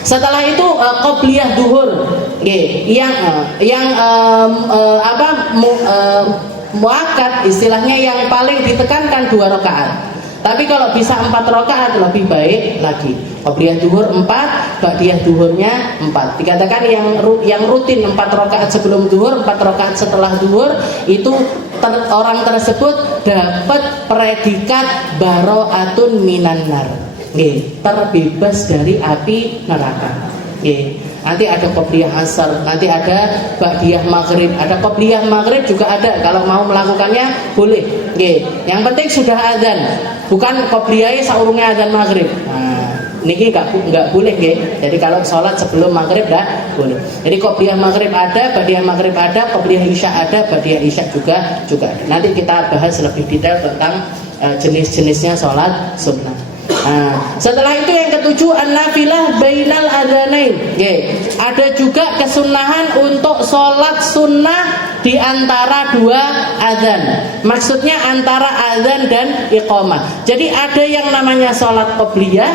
Setelah itu qobliyah duhur, muakkad istilahnya, yang paling ditekankan 2 rakaat. Tapi kalau bisa 4 rakaat lebih baik lagi. Qobliyah duhur 4, ba'diyah duhurnya 4. Dikatakan yang rutin 4 rakaat sebelum duhur, 4 rakaat setelah duhur, itu orang tersebut dapat predikat baro'atun minan nar. Terbebas dari api neraka. Nanti ada qobliyah asar, nanti ada ba'diyah maghrib, ada qobliyah maghrib juga ada. Kalau mau melakukannya boleh. Yang penting sudah azan, bukan qobliyahnya saurunge azan maghrib. Nah, niki nggak boleh. Jadi kalau sholat sebelum maghrib nggak boleh. Jadi qobliyah maghrib ada, ba'diyah maghrib ada, qobliyah isya ada, ba'diyah isya juga ada. Nanti kita bahas lebih detail tentang jenis-jenisnya sholat sunnah. Nah, setelah itu yang ketujuh an-nafilah bainal adzanain. Ada juga kesunahan untuk sholat sunnah di antara 2 adzan. Maksudnya antara adzan dan iqamah. Jadi ada yang namanya sholat qobliyah,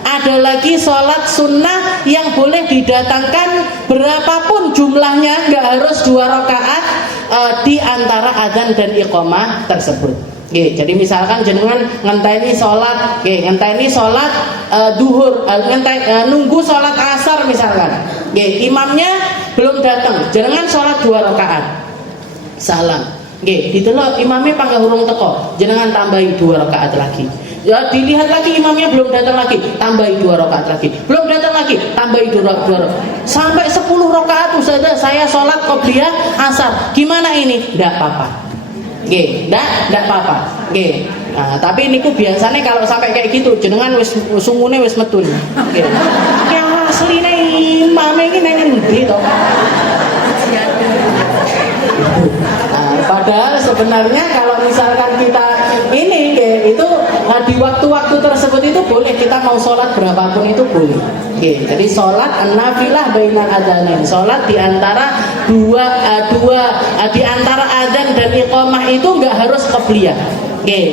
ada lagi sholat sunnah yang boleh didatangkan berapapun jumlahnya, nggak harus 2 rakaat di antara adzan dan iqamah tersebut. Jadi misalkan jenengan ngenteni sholat, duhur, nunggu sholat asar misalkan, imamnya belum datang, jenengan sholat 2 rakaat, salam, ditelok imamnya pangga hurung teko, jenengan tambahi 2 rakaat lagi. Ya, dilihat lagi imamnya belum datang lagi, tambahi 2 rakaat lagi, belum datang lagi, tambahi 2 rakaat, sampai 10 rakaat. Ustazah, saya sholat qobliyah asar, gimana ini? Tidak apa-apa. Tidak apa-apa. Nah, tapi niku biasanya kalau sampai kayak gitu jenengan wis sungune wis metun. Nggih. Yang asline imame iki nang endi to? Padahal sebenarnya kalau misalkan kita ini itu di waktu-waktu tersebut itu boleh kita mau sholat berapapun itu boleh. Jadi sholat nafilah bainal adzanain, sholat di antara di antara adzan dan iqamah itu nggak harus qabliyah.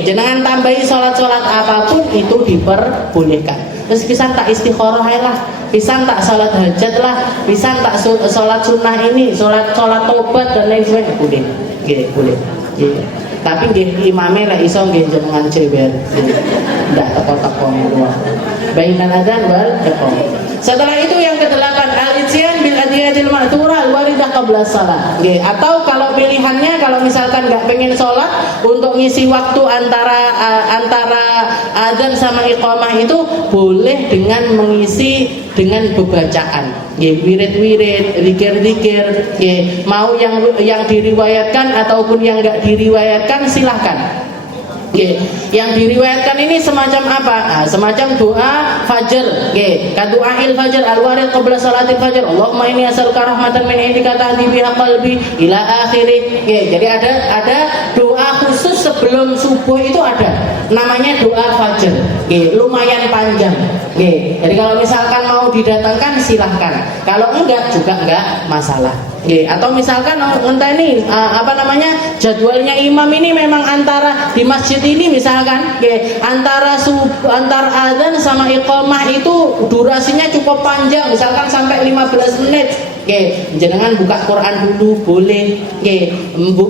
Jangan tambahi sholat-sholat apapun itu diperbolehkan. Terus pisan tak istikharah lah, pisan tak sholat hajat lah, pisan tak sholat sunnah ini, sholat tobat dan lain sebagainya boleh. Boleh. Tapi nggih imame lek iso nggih jenengan cewer. Ndak teko-teko ngono. Bainal adzan wal iqamah. Setelah itu yang ke-8 al-ityan bil adiyatil ma'thurah waridah qabla shalah. Atau kalau pilihannya kalau misalkan nggak pengen sholat untuk ngisi waktu antara adzan sama iqamah itu boleh dengan mengisi dengan bebacaan. Wirid-wirid, zikir-zikir, mau yang diriwayatkan ataupun yang nggak diriwayatkan silahkan. Yang diriwayatkan ini semacam apa? Semacam doa fajar. Kadu'ail fajar al-warid qabla salatil fajar. Allahumma inni as'aluka rahmatan min indika tahdi biha qalbi ila akhirih. Jadi ada doa khusus sebelum subuh itu ada. Namanya doa fajar. Lumayan panjang. Jadi kalau misalkan mau didatangkan silahkan. Kalau enggak juga enggak masalah. Atau misalkan ngenteni jadwalnya imam ini memang antara di masjid ini misalkan antara adzan sama iqamah itu durasinya cukup panjang, misalkan sampai 15 menit. Jenengan buka Quran dulu boleh,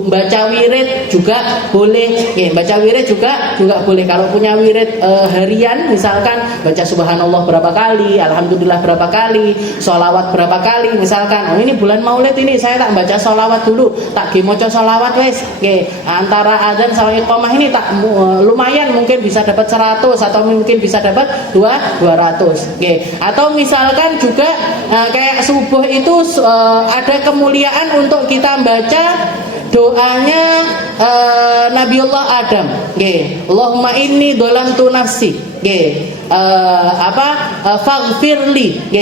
baca wirid juga boleh, baca wirid juga boleh. Kalau punya wirid harian misalkan baca subhanallah berapa kali, alhamdulillah berapa kali, sholawat berapa kali misalkan. Ini bulan Maulid ini saya tak baca sholawat dulu, tak maca sholawat wes. Antara adzan sama iqamah ini tak lumayan mungkin bisa dapat 100 atau mungkin bisa dapat 200. Atau misalkan juga kayak subuh itu ada kemuliaan untuk kita baca doanya Nabiullah Adam. Allahumma inni dzalamtu nafsi. Faghfirli.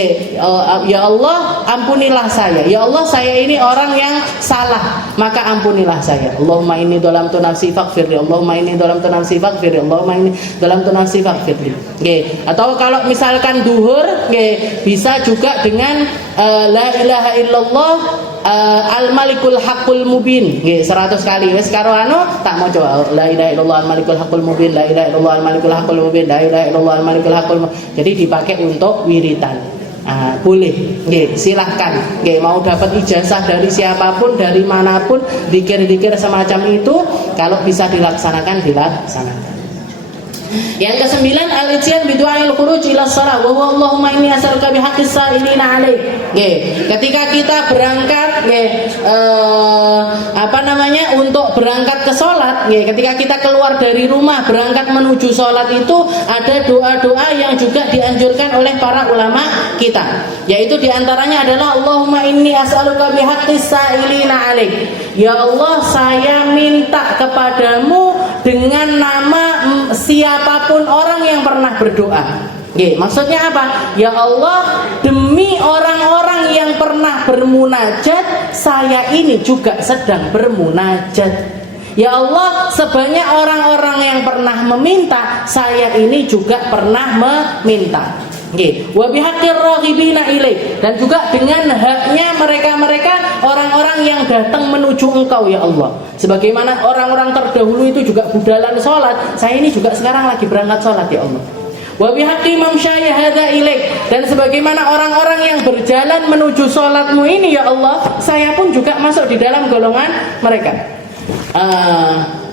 Ya Allah ampunilah saya. Ya Allah saya ini orang yang salah, maka ampunilah saya. Allahumma inni dzalamtu nafsi faghfirli. Allahumma inni dzalamtu nafsi faghfirli. Allahumma inni dzalamtu nafsi faghfirli. Atau kalau misalkan duhur bisa juga dengan la ilaha illallah al-malikul haqqul mubin 100 kali. Wis karo tak mau coba la ilaha illallah al-malikul haqqul mubin, la ilaha illallah al-malikul haqqul mubin, la ilaha illallah al-malikul haqqul mubin. Jadi dipakai untuk wiritan. Boleh, silahkan. Mau dapat ijazah dari siapapun, dari manapun, zikir-zikir semacam itu kalau bisa dilaksanakan. Yang ke-9 al-ityan bi du'ail khuruj ila shalah wa huwa Allahumma inni as'aluka bi haqqis sa'ilina 'alaik. Ketika kita berangkat untuk berangkat ke salat, ketika kita keluar dari rumah berangkat menuju salat itu ada doa-doa yang juga dianjurkan oleh para ulama kita. Yaitu diantaranya adalah Allahumma inni as'aluka bi haqqis sa'ilina 'alaik. Ya Allah, saya minta kepadamu dengan nama siapapun orang yang pernah berdoa. Maksudnya apa? Ya Allah, demi orang-orang yang pernah bermunajat, saya ini juga sedang bermunajat. Ya Allah, sebanyak orang-orang yang pernah meminta, saya ini juga pernah meminta. Wa bihaqqir raghibina ilaik, dan juga dengan haknya mereka-mereka orang-orang yang datang menuju Engkau ya Allah. Sebagaimana orang-orang terdahulu itu juga budalan salat, saya ini juga sekarang lagi berangkat salat ya Allah. Wa bihaqqi mamsyaya hadza ilaik, dan sebagaimana orang-orang yang berjalan menuju salatmu ini ya Allah, saya pun juga masuk di dalam golongan mereka.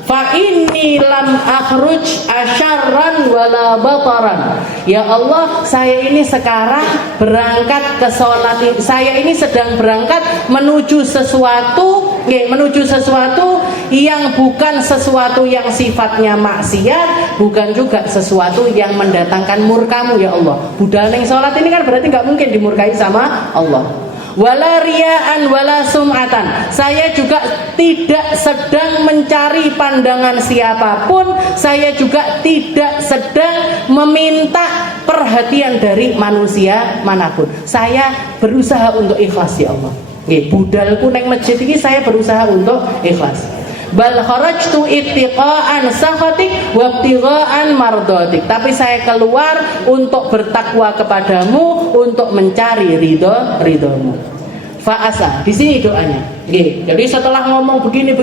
Fa inni lam akhruj asyarran wala bataran. Ya Allah, saya ini sekarang berangkat ke salat. Saya ini sedang berangkat menuju sesuatu yang bukan sesuatu yang sifatnya maksiat, bukan juga sesuatu yang mendatangkan murkamu ya Allah. Budal ning salat ini kan berarti enggak mungkin dimurkai sama Allah. wala riya'an wala sum'atan. Saya juga tidak sedang mencari pandangan siapapun, saya juga tidak sedang meminta perhatian dari manusia manapun. Saya berusaha untuk ikhlas ya Allah. Nggih, budalku nang masjid iki saya berusaha untuk ikhlas. Bal kharajtu ittiqaan sakhatik wa ibtigha'an mardatik. Tapi saya keluar untuk bertakwa kepadamu, untuk mencari ridhamu. Fa'asa, di sini doanya. Nggih. Jadi setelah ngomong begini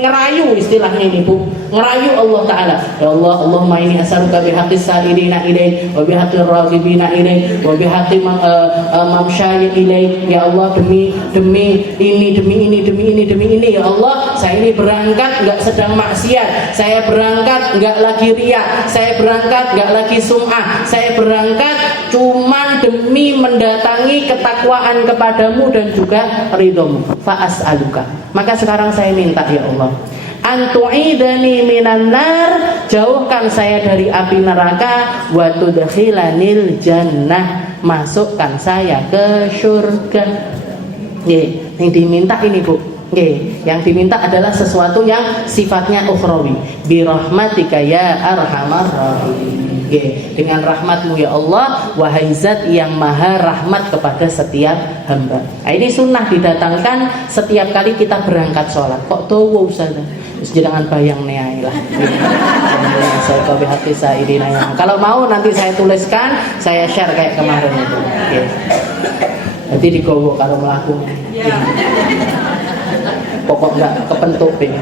ngerayu istilahnya ini Bu. Ngerayu Allah taala. Ya Allah, Allahumma inni as'aluka bihaqqis sa'ilina ilaik wa bihaqqir raghibina ilaik wa bihaqqi mamsyaya ilaik. Ya Allah, demi ini ya Allah, saya ini berangkat enggak sedang maksiat. Saya berangkat enggak lagi riya. Saya berangkat enggak lagi sum'ah. Saya berangkat cuman demi mendatangi ketakwaan kepadamu dan juga ridhamu. Fa'as'aluka. Maka sekarang saya minta ya Allah, antu'idani minan nar, jauhkan saya dari api neraka, wa tudkhilanil jannah, masukkan saya ke surga. Nggih, yang diminta ini Bu. Nggih, yang diminta adalah sesuatu yang sifatnya ukhrawi. Bi rahmatika ya arhamar rahimin. Dengan rahmatmu ya Allah, wahai zat yang maha rahmat kepada setiap hamba. Nah, ini sunnah didatangkan setiap kali kita berangkat sholat. Kok tahu Ustaz? Terus jangan bayang neai lah. Saya kau hati saya ini nanya. Kalau mau nanti saya tuliskan, saya share kayak kemarin itu. Nanti digowo kalau melakukan. Pokok nggak kepentuk ya.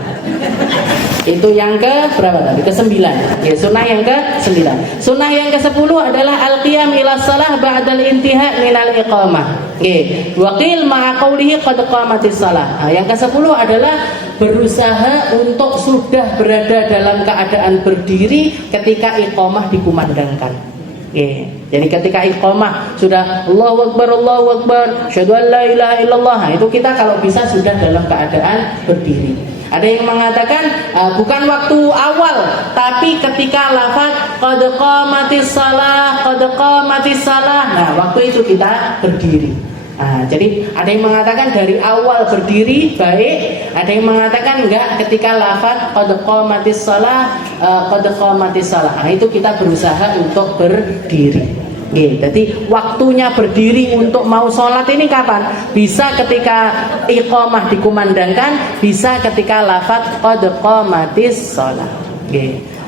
Itu yang ke berapa tadi? Ke-9. Ya, sunnah yang ke-9. Sunnah yang ke-10 adalah al-qiyam ila shalah ba'dal intiha minal iqamah. Nggih. Wa qil ma'a qawlihi qad qamatis shalah. Nah, yang ke-10 adalah berusaha untuk sudah berada dalam keadaan berdiri ketika iqamah dikumandangkan. Jadi ketika iqamah sudah Allahu Akbar, syahadu an la ilaha illallah, itu kita kalau bisa sudah dalam keadaan berdiri. Ada yang mengatakan bukan waktu awal, tapi ketika lafaz qad qamatis shalah, nah waktu itu kita berdiri. Jadi ada yang mengatakan dari awal berdiri baik, ada yang mengatakan enggak ketika lafaz qad qamatis shalah, nah itu kita berusaha untuk berdiri. Jadi waktunya berdiri untuk mau sholat ini kapan? Bisa ketika iqamah dikumandangkan, bisa ketika lafaz qad qamatis shalah.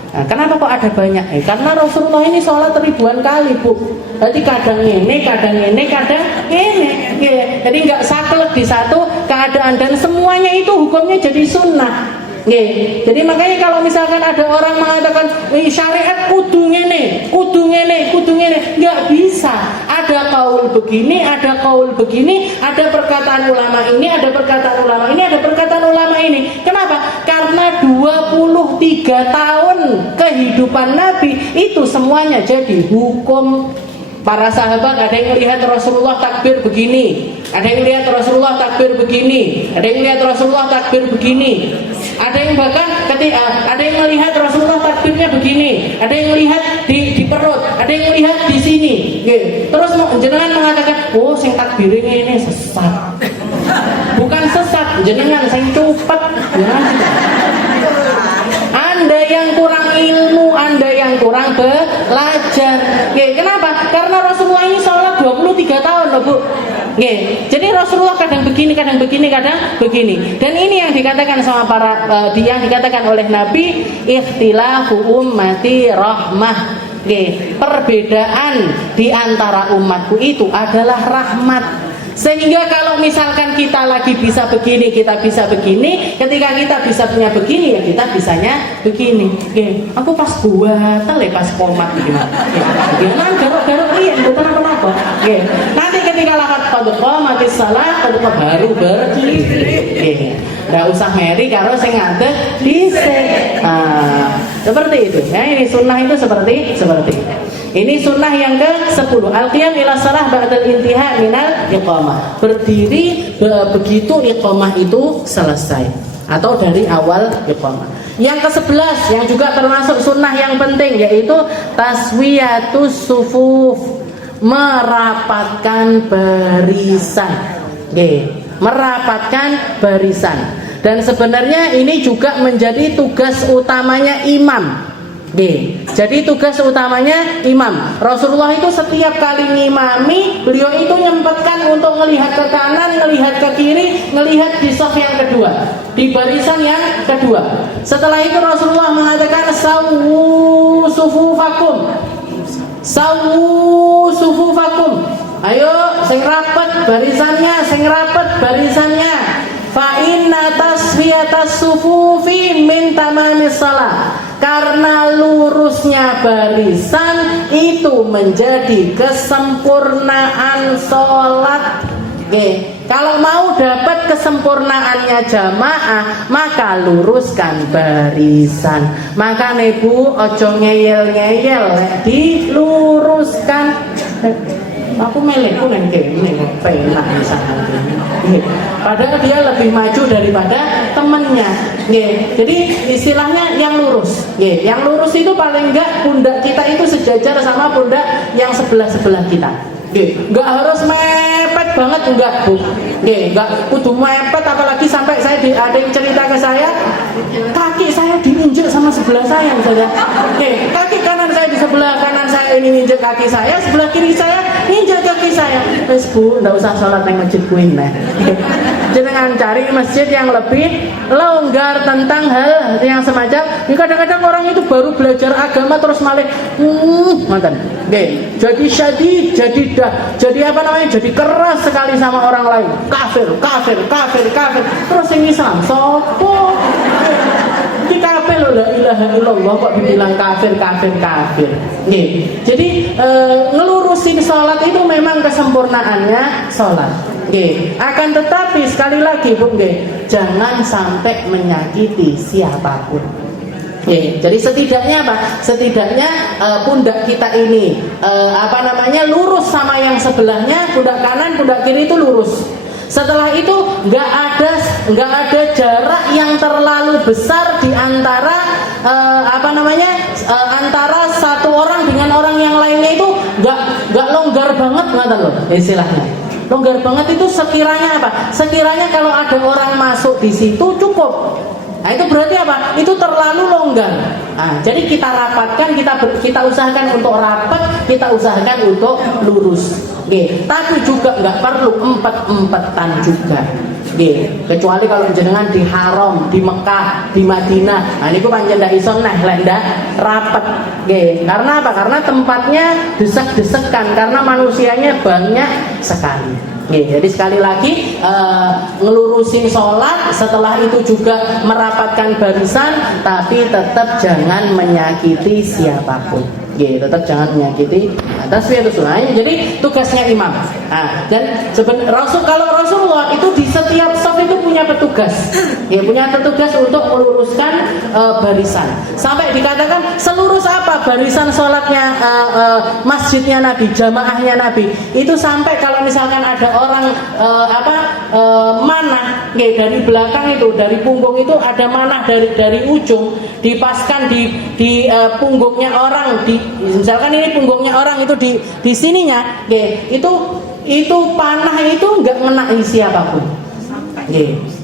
Nah, kenapa kok ada banyak? Karena Rasulullah ini sholat ribuan kali Bu. Jadi kadang ini. Jadi nggak saklek di satu keadaan, dan semuanya itu hukumnya jadi sunnah. Jadi makanya kalau misalkan ada orang mengatakan syariat kudu ngene, nggak bisa. Ada kaul begini, ada kaul begini, ada perkataan ulama ini, ada perkataan ulama ini, ada perkataan ulama ini. Kenapa? Karena 23 tahun kehidupan Nabi itu semuanya jadi hukum. Para sahabat ada yang melihat Rasulullah takbir begini, ada yang melihat Rasulullah takbir begini, ada yang melihat Rasulullah takbir begini, ada yang bahkan ada yang melihat Rasulullah takbirnya begini, ada yang melihat di perut, ada yang melihat di sini. Terus jenengan mengatakan, oh sing takbirnya ini sesat. Bukan sesat, jenengan sing cepet. Anda yang kurang ilmu, Anda yang kurang belajar. Kenapa? Karena Rasulullah ini sholat 23 tahun loh Bu. Jadi Rasulullah kadang begini, kadang begini. Dan ini yang dikatakan sama yang dikatakan oleh Nabi, ikhtilafu ummati rahmah. Perbedaan di antara umatku itu adalah rahmat. Sehingga kalau misalkan kita lagi bisa begini, kita bisa begini, ketika kita bisa punya begini, ya kita bisanya begini. Aku pas buat, pas komat gimana? Garuk-garuk lihat, bukan apa-apa. Nanti ketika lafaz qad qamatis shalah, baru berdiri. Nggak usah meri karo sing ngadeg dhisik. Seperti itu. Ya, ini sunnah itu seperti itu. Ini sunnah yang ke-10. Al-qiyam ila shalah ba'dal intiha minal iqamah. Berdiri begitu iqamah itu selesai atau dari awal iqamah. Yang ke-11 yang juga termasuk sunnah yang penting yaitu taswiyatus sufuf, merapatkan barisan. merapatkan barisan. Dan sebenarnya ini juga menjadi tugas utamanya imam. Jadi tugas utamanya imam. Rasulullah itu setiap kali ngimami, beliau itu nyempatkan untuk melihat ke kanan, melihat ke kiri, melihat di shaf yang kedua, di barisan yang kedua. Setelah itu Rasulullah mengatakan sawu sufufakum, sawu sufufakum. Ayo sing rapet barisannya, sing rapet barisannya. Fa inna tasfiyatas sufufi min tamamis shalah. Karena lurusnya barisan itu menjadi kesempurnaan sholat. Kalau mau dapat kesempurnaannya jamaah, maka luruskan barisan. Maka ibu ojo ngeyel-ngeyel, diluruskan. Aku melekku neng kene penak misalnya. Padahal dia lebih maju daripada temennya. Jadi istilahnya yang lurus. Yang lurus itu paling enggak pundak kita itu sejajar sama pundak yang sebelah-sebelah kita. Enggak harus mepet banget, enggak Bu. Enggak kudu mepet, apalagi sampai saya ada yang cerita ke saya, kaki saya diinjek sama sebelah saya misalnya. Kaki kanan saya di sebelah kanan saya ini injek kaki saya, sebelah kiri saya injek kaki saya. Wes Bu, enggak usah sholat di masjid kuwi neh. Jangan cari masjid yang lebih longgar tentang hal yang semacam. Kadang-kadang orang itu baru belajar agama terus malah mantan. Jadi syadid, jadi apa namanya? Jadi keras sekali sama orang lain. Kafir. Terus yang Islam sopo? Di kafir loh, la ilaha illallah kok dibilang kafir. Jadi ngelurusin sholat itu memang kesempurnaannya sholat. Akan tetapi sekali lagi Bu, jangan sampai menyakiti siapapun. Jadi setidaknya apa? Setidaknya pundak kita ini lurus sama yang sebelahnya, pundak kanan, pundak kiri itu lurus. Setelah itu nggak ada jarak yang terlalu besar di antara antara satu orang dengan orang yang lainnya, itu nggak longgar banget loh istilahnya. Longgar banget itu sekiranya apa? Sekiranya kalau ada orang masuk di situ cukup. Nah itu berarti apa? Itu terlalu longgar. Nah, jadi kita rapatkan, kita usahakan untuk rapat, kita usahakan untuk lurus. Tapi juga nggak perlu empet-empetan juga. Kecuali kalau jenengan di Haram, di Mekah, di Madinah. Nah ini ku panjen ndak iso neh lek ndak rapet. Karena apa? Karena tempatnya desek-desekan, karena manusianya banyak sekali. Jadi sekali lagi ngelurusin sholat, setelah itu juga merapatkan barisan, tapi tetap jangan menyakiti siapapun. Tetap jangan menyakiti tasfiyatus sunnah. Jadi tugasnya imam. Dan kalau Rasulullah itu di setiap shaf itu punya petugas, punya petugas untuk meluruskan barisan. Sampai dikatakan selurus apa barisan sholatnya masjidnya Nabi, jamaahnya Nabi. Itu sampai kalau misalkan ada orang manah, dari belakang itu, dari punggung itu ada manah dari ujung, dipaskan di punggungnya orang, misalkan ini punggungnya orang itu di sininya, itu panah itu nggak ngenai siapapun.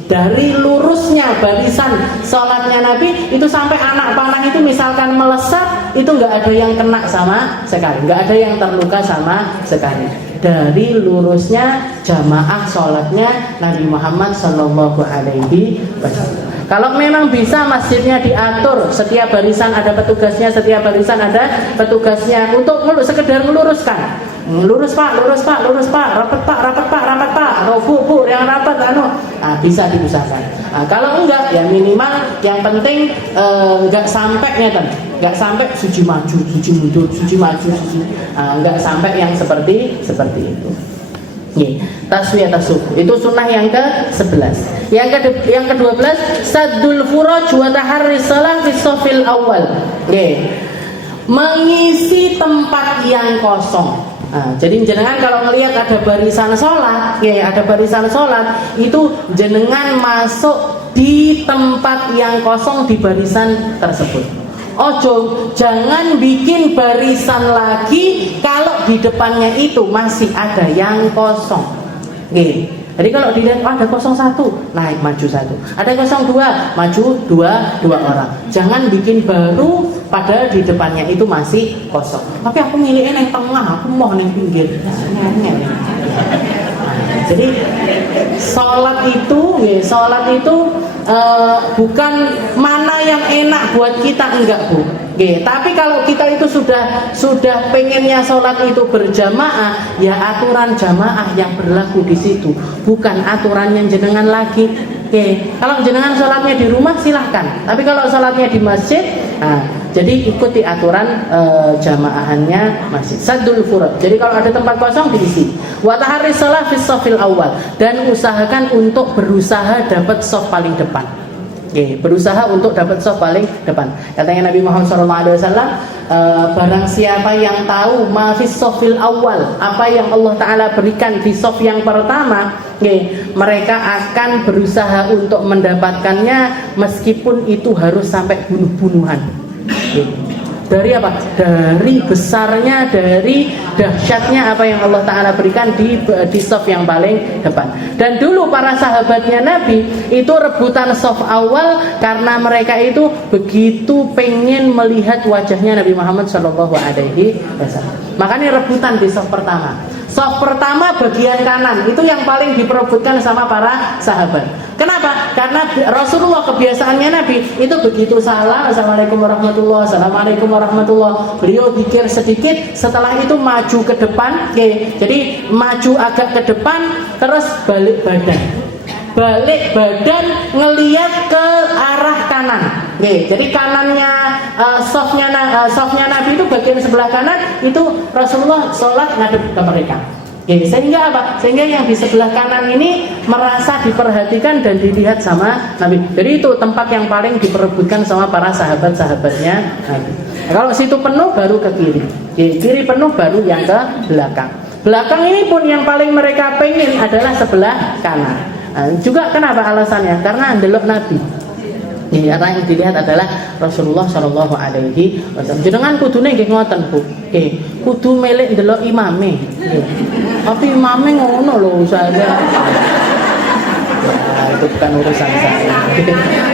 Dari lurusnya barisan sholatnya Nabi itu sampai anak panah itu misalkan melesat, itu nggak ada yang kena sama sekali, nggak ada yang terluka sama sekali. Dari lurusnya jamaah sholatnya Nabi Muhammad Sallallahu Alaihi Wasallam. Kalau memang bisa masjidnya diatur, setiap barisan ada petugasnya, setiap barisan ada petugasnya untuk sekedar meluruskan. Lurus pak, rapat pak, bu, yang rapat bisa diusahakan. Kalau enggak, ya minimal yang penting enggak sampai enggak sampai suci maju, suci mundur, enggak sampai yang seperti itu. Taswiyatus suf itu sunnah yang ke-11. Yang ke-12 saddul furaj wa taharris shalah fi shafil awal. Mengisi tempat yang kosong. Jadi jenengan kalau melihat ada barisan sholat, itu jenengan masuk di tempat yang kosong di barisan tersebut. Jangan bikin barisan lagi kalau di depannya itu masih ada yang kosong. Jadi kalau dilihat ada 01, naik maju 1. Ada 02, maju 2 orang. Jangan bikin baru padahal di depannya itu masih kosong. Tapi aku milihnya yang tengah, aku mau yang pinggir. Jadi sholat itu bukan mana yang enak buat kita, enggak Bu. Tapi kalau kita itu sudah pengennya sholat itu berjamaah, ya aturan jamaah yang berlaku di situ, bukan aturan yang jenengan lagi. Kalau jenengan sholatnya di rumah silahkan, tapi kalau sholatnya di masjid, jadi ikuti aturan jamaahannya masjid. Saddul furad. Jadi kalau ada tempat kosong diisi. Wa tahris shalah fis shafil awal, dan usahakan untuk berusaha dapat shaf paling depan. Berusaha untuk dapat shaf paling depan. Katanya Nabi Muhammad SAW, barang siapa yang tahu ma fis shafil awal, apa yang Allah Ta'ala berikan di shaf yang pertama, mereka akan berusaha untuk mendapatkannya meskipun itu harus sampai bunuh-bunuhan. Dari apa? Dari besarnya, dari dahsyatnya apa yang Allah Ta'ala berikan di shaf yang paling depan. Dan dulu para sahabatnya Nabi itu rebutan shaf awal karena mereka itu begitu pengen melihat wajahnya Nabi Muhammad SAW. Makanya rebutan di shaf pertama. Shaf pertama bagian kanan itu yang paling diperebutkan sama para sahabat. Kenapa? Karena Rasulullah, kebiasaannya Nabi itu begitu salam, assalamualaikum warahmatullahi, assalamualaikum warahmatullahi, beliau zikir sedikit, setelah itu maju ke depan. Jadi maju agak ke depan, terus balik badan ngelihat ke arah kanan. Jadi kanannya softnya Nabi itu bagian sebelah kanan, itu Rasulullah sholat ngadep ke mereka. Sehingga apa? Sehingga yang di sebelah kanan ini merasa diperhatikan dan dilihat sama Nabi. Jadi itu tempat yang paling diperebutkan sama para sahabat-sahabatnya Nabi. Kalau situ penuh baru ke kiri. Kiri penuh baru yang ke belakang. Belakang ini pun yang paling mereka pengen adalah sebelah kanan. Juga kenapa alasannya? Karena ndelok Nabi. Karena yang dilihat adalah Rasulullah Shallallahu Alaihi Wasallam. Jenengan kudune nggih ngoten Bu. Kudu melek ndelok imame. Tapi imame ngono lho saya. Itu bukan urusan saya.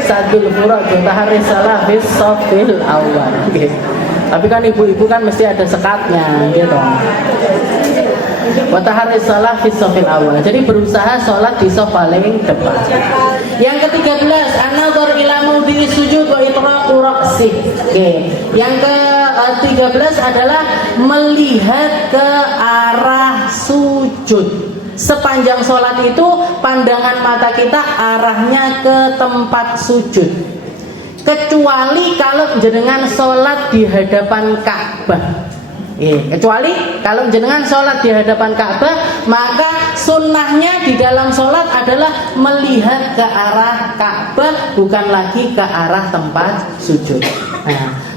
Saddul furad tahris shalah fis shafil awal. Tapi kan ibu-ibu kan mesti ada sekatnya gitu. Wa tahris shalah fis shafil awal. Jadi berusaha sholat di shaf paling depan. Yang ke-13, an-nazar ila mawdi'i sujud wa itraqu ra'si. Yang ke-13 adalah melihat ke arah sujud. Sepanjang sholat itu pandangan mata kita arahnya ke tempat sujud. Kecuali kalau jenengan sholat di hadapan Ka'bah. Kecuali kalau jenengan sholat di hadapan Ka'bah, maka sunnahnya di dalam sholat adalah melihat ke arah Ka'bah, bukan lagi ke arah tempat sujud.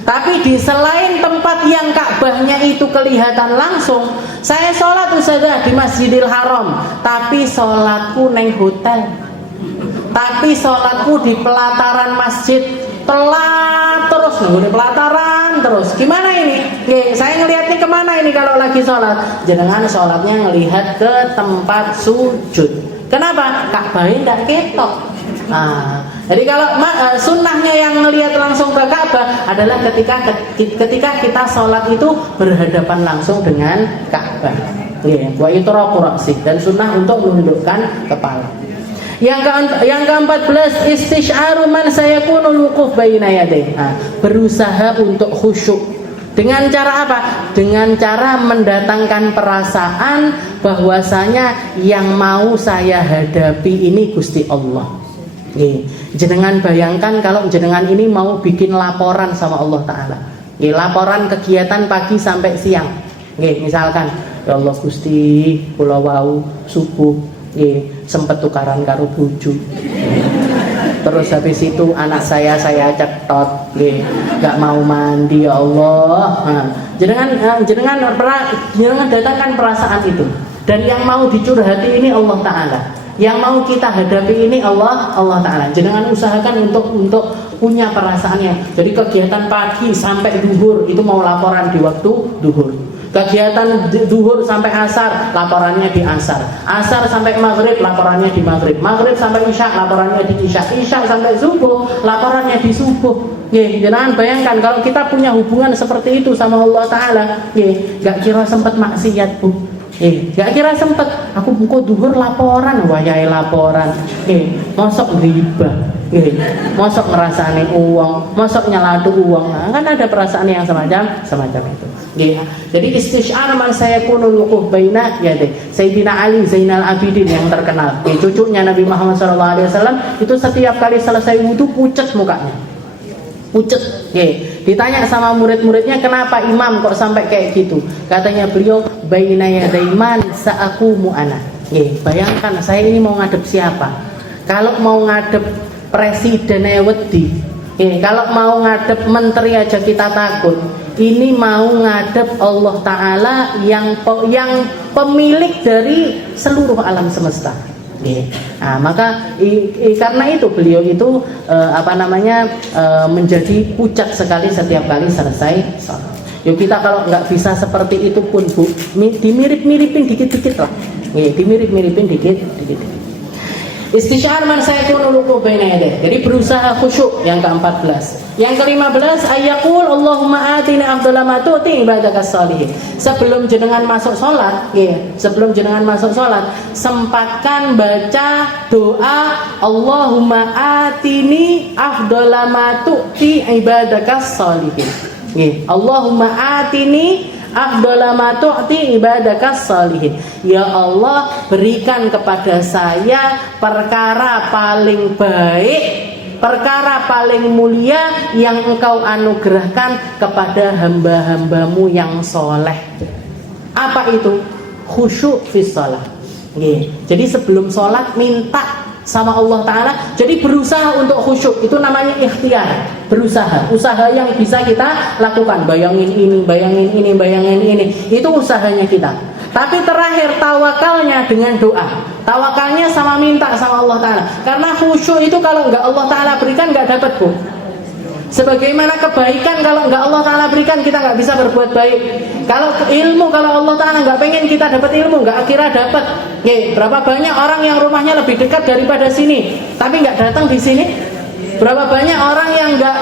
Tapi di selain tempat yang Ka'bahnya itu kelihatan langsung, saya sholat Ustazah di Masjidil Haram, tapi sholatku neng hotel, tapi sholatku di pelataran masjid, telat terus nunggu di pelataran terus. Gimana ini? Saya ngelihatnya kemana ini kalau lagi sholat? Jenengan sholatnya ngelihat ke tempat sujud. Kenapa? Ka'bahnya tidak ketok. Jadi kalau sunnahnya yang ngelihat langsung ke Ka'bah adalah ketika kita sholat itu berhadapan langsung dengan Ka'bah. Wa itraqu ra'si, dan sunnah untuk menundukkan kepala. Yang ke-14, istish'aru man sayakunul wuquf baina yadayhi. Berusaha untuk khusyuk. Dengan cara apa? Dengan cara mendatangkan perasaan bahwasanya yang mau saya hadapi ini Gusti Allah. Jenengan bayangkan kalau jenengan ini mau bikin laporan sama Allah Ta'ala. Laporan kegiatan pagi sampai siang. Misalkan, ya Allah Gusti, kula wau subuh sempet tukaran karo bojo. Terus habis itu anak saya cetot, nggak mau mandi, ya Allah. Jenengan datangkan perasaan itu. Dan yang mau dicurhati ini Allah Ta'ala. Yang mau kita hadapi ini Allah Ta'ala. Jenengan usahakan untuk punya perasaannya. Jadi kegiatan pagi sampai duhur itu mau laporan di waktu duhur. Kegiatan duhur sampai asar, laporannya di asar. Asar sampai maghrib, laporannya di maghrib. Maghrib sampai isya, laporannya di isya. Isya sampai subuh, laporannya di subuh. Jangan bayangkan kalau kita punya hubungan seperti itu sama Allah Ta'ala. Gak kira sempat maksiat, Bu. Gak kira sempet aku buku duhur laporan, wayai laporan. Mosok ribah, mosok ngerasani uang, mosok nyeladu uang. Nah, kan ada perasaan yang semacam itu. Jadi istisyar man sayakunul wuquf baina yadai Sayyidina Ali Zainal Abidin yang terkenal, cucunya Nabi Muhammad SAW, itu setiap kali selesai wudu pucet mukanya. Pucet. Ditanya sama murid-muridnya, kenapa imam kok sampai kayak gitu? Katanya beliau, baina yadaiman sa'akumu ana. Bayangkan saya ini mau ngadep siapa? Kalau mau ngadep presiden wedi, kalau mau ngadep menteri aja kita takut. Ini mau ngadep Allah Ta'ala yang pemilik dari seluruh alam semesta. Nah, maka karena itu beliau itu menjadi pucat sekali setiap kali selesai sholat. Yuk kita kalau nggak bisa seperti itu pun, Bu, dimirip-miripin dikit-dikit lah. Dimirip-miripin dikit-dikit. Istisyar man sayakunu wuquf baina yadayhi. Jadi berusaha khusyuk yang ke-14. Yang ke-15 ayaqul Allahumma atina afdhala ma tu'ti ibadakas shalihin. Sebelum jenengan masuk salat, sempatkan baca doa Allahumma atini afdhala ma tu'ti ibadakas shalihin. Allahumma atini afdhala ma tu'ti ibadakas shalihin. Ya Allah, berikan kepada saya perkara paling baik, perkara paling mulia yang engkau anugerahkan kepada hamba-hambamu yang soleh. Apa itu? Khusyuk fi shalah. Jadi sebelum sholat minta sama Allah Ta'ala. Jadi berusaha untuk khusyuk. Itu namanya ikhtiar. Berusaha. Usaha yang bisa kita lakukan. Bayangin ini. Itu usahanya kita. Tapi terakhir tawakalnya dengan doa. Tawakalnya sama minta sama Allah Ta'ala. Karena khusyuk itu kalau nggak Allah Ta'ala berikan nggak dapat, Bu. Sebagaimana kebaikan kalau nggak Allah Ta'ala berikan kita nggak bisa berbuat baik. Kalau ilmu kalau Allah Ta'ala nggak pengen kita dapat ilmu, nggak kira dapat. Berapa banyak orang yang rumahnya lebih dekat daripada sini tapi nggak datang di sini? Berapa banyak orang yang nggak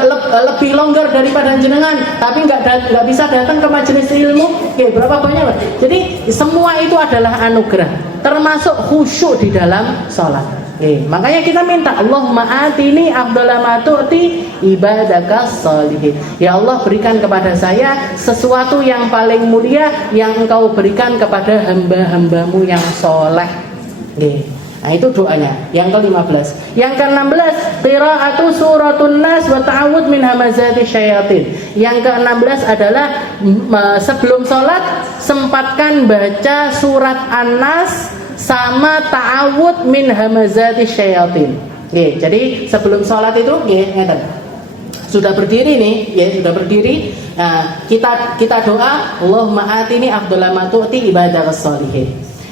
lebih longgar daripada jenengan tapi nggak bisa datang ke majelis ilmu? Berapa banyak? Jadi semua itu adalah anugerah, termasuk khusyuk di dalam sholat. Makanya kita minta Allahumma atini afdhala ma tu'ti ibadakas shalihin. Ya Allah, berikan kepada saya sesuatu yang paling mulia yang engkau berikan kepada hamba-hambamu yang soleh. Nah itu doanya. Yang ke-15. Yang ke-16 qiraatu suratun nas wa ta'awud min hamazati syayatin. Yang ke-16 adalah sebelum sholat sempatkan baca surat An-Nas sama ta'awud min hamazati syayatin. Jadi sebelum sholat itu sudah berdiri nih, sudah berdiri. Nah, kita doa Allahumma atini afdhala ma tu'ti ibadakas shalihin.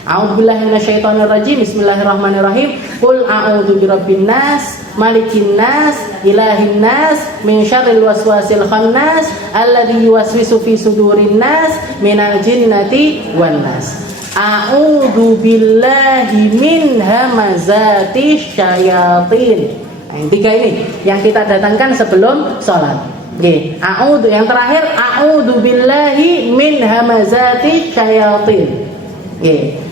A'udzubillahi minasyaitonir rajim. Bismillahirrahmanirrahim. Qul a'udzu birabbin nas, malikin nas, ilahin nas, min syarril waswasil khannas, alladzi yuwaswisu fi sudurin nas, minal jinnati wan nas. A'udzu billahi min hamazati syayatin. Nah, yang tiga ini yang kita datangkan sebelum sholat. A'udzu, yang terakhir a'udzu billahi min hamazati syayatin.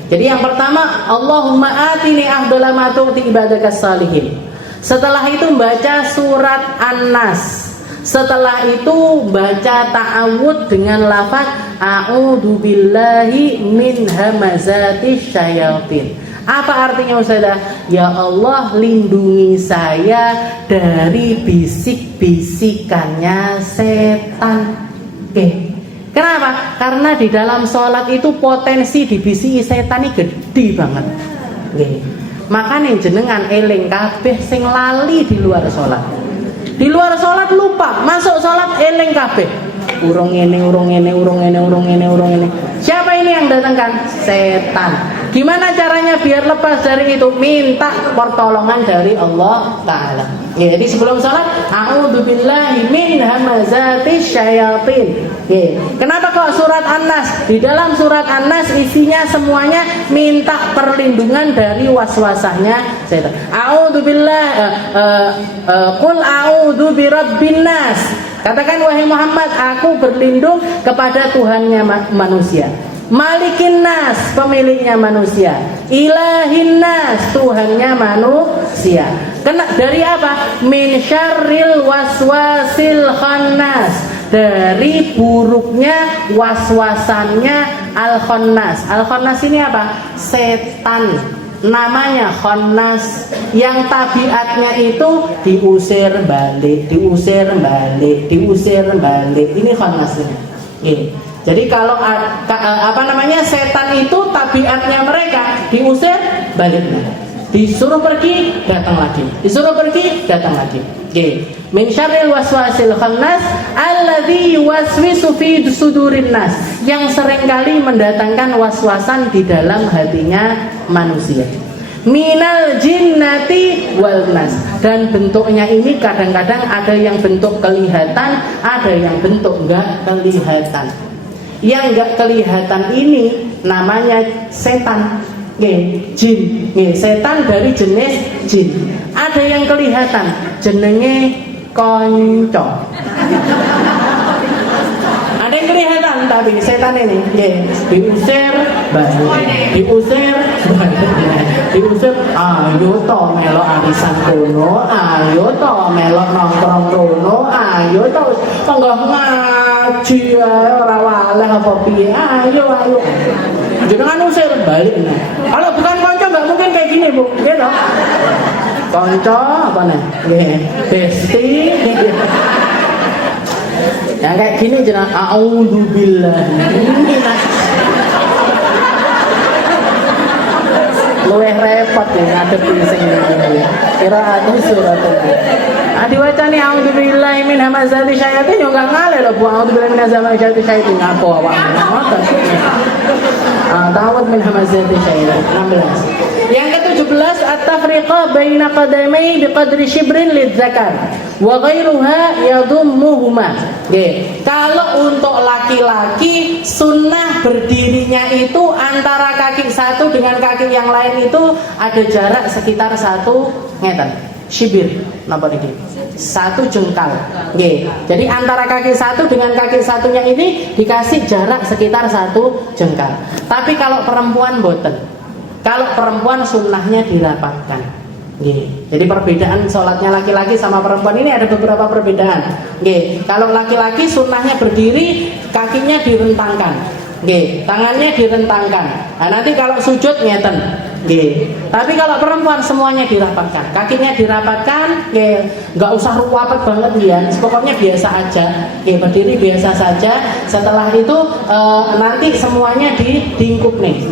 Jadi yang pertama Allahumma atini afdhala ma tu'ti ibadakas shalihin. Setelah itu baca surat An-Nas. Setelah itu baca ta'awud dengan lafaz a'udzu billahi min hamazati syayatin. Apa artinya Ustazah? Ya Allah, lindungi saya dari bisik-bisikannya setan. Kenapa? Karena di dalam sholat itu potensi dibisiki setan ini gede banget. Makanya jenengan eling kabeh sing lali di luar sholat. Di luar sholat lupa, masuk sholat eling kabeh. Urung ini. Siapa ini yang mendatangkan? Setan. Gimana caranya biar lepas dari itu? Minta pertolongan dari Allah Ta'ala. Ya, jadi sebelum sholat, a'udzubillahi min hamazati syayatin. Ya. Kenapa kok surat An-Nas? Di dalam surat An-Nas isinya semuanya minta perlindungan dari waswasanya setan. Qul a'udzu birabbin nas. Katakan wahai Muhammad, aku berlindung kepada Tuhannya manusia. Malikin nas, pemiliknya manusia. Ilahin nas, Tuhannya manusia. Kena dari apa? Min syarril waswasil khannas, dari buruknya waswasannya al-khannas. Al-khannas ini apa? Setan. Namanya khannas, yang tabiatnya itu diusir balik, diusir balik, diusir balik. Ini khannas ini. Jadi kalau setan itu tabiatnya mereka diusir baliknya, disuruh pergi datang lagi, disuruh pergi datang lagi. Min syarril waswasil khannas alladzi yuwaswisu fi sudurin nas, yang seringkali mendatangkan waswasan di dalam hatinya manusia. Minal jinnati wal nas, dan bentuknya ini kadang-kadang ada yang bentuk kelihatan, ada yang bentuk enggak kelihatan. Yang enggak kelihatan ini namanya setan. Jin. Setan dari jenis jin. Ada yang kelihatan, jenenge konco. Ada yang kelihatan tapi setan ini diusir balik, diusir balik, diusir. Ayo to melok arisan kono, ayo to melok nongkrong kono, ayo to penggah ngaji ora waleh apa piye, ayo. Jangan usir balik. Kalau bukan konco nggak mungkin kayak gini, Bu. Gitu. Konco apa nih? Besti. Yang kayak gini jeneng a'udzubillah. Luwih repot ya ngadepi sing ngene. Qiraatu suratun. Diwacani a'udzubillahi min hamazati syayatin yo enggak ngale lho, Bu. A'udzubillahi min hamazati syayatin ngapo awak. Ta'awud min hamazati syayatin. 16. Yang ke-17 at-tafriqa baina qadamai biqadri shibrin lidzakar wa ghairuha yadummuhuma. Kalau untuk laki-laki sunnah berdirinya itu antara kaki satu dengan kaki yang lain itu ada jarak sekitar 1 meter. Shibir napa niki? 1 jengkal. Jadi antara kaki satu dengan kaki satunya ini dikasih jarak sekitar 1 jengkal. Tapi kalau perempuan boten. Kalau perempuan sunnahnya dirapatkan. Jadi perbedaan sholatnya laki-laki sama perempuan ini ada beberapa perbedaan. Kalau laki-laki sunnahnya berdiri, kakinya direntangkan. Tangannya direntangkan. Nah, nanti kalau sujud ngeten. Tapi kalau perempuan semuanya dirapatkan, kakinya dirapatkan, nggak usah ruwet banget ya. Pokoknya biasa aja, berdiri biasa saja. Setelah itu nanti semuanya diingkup nih.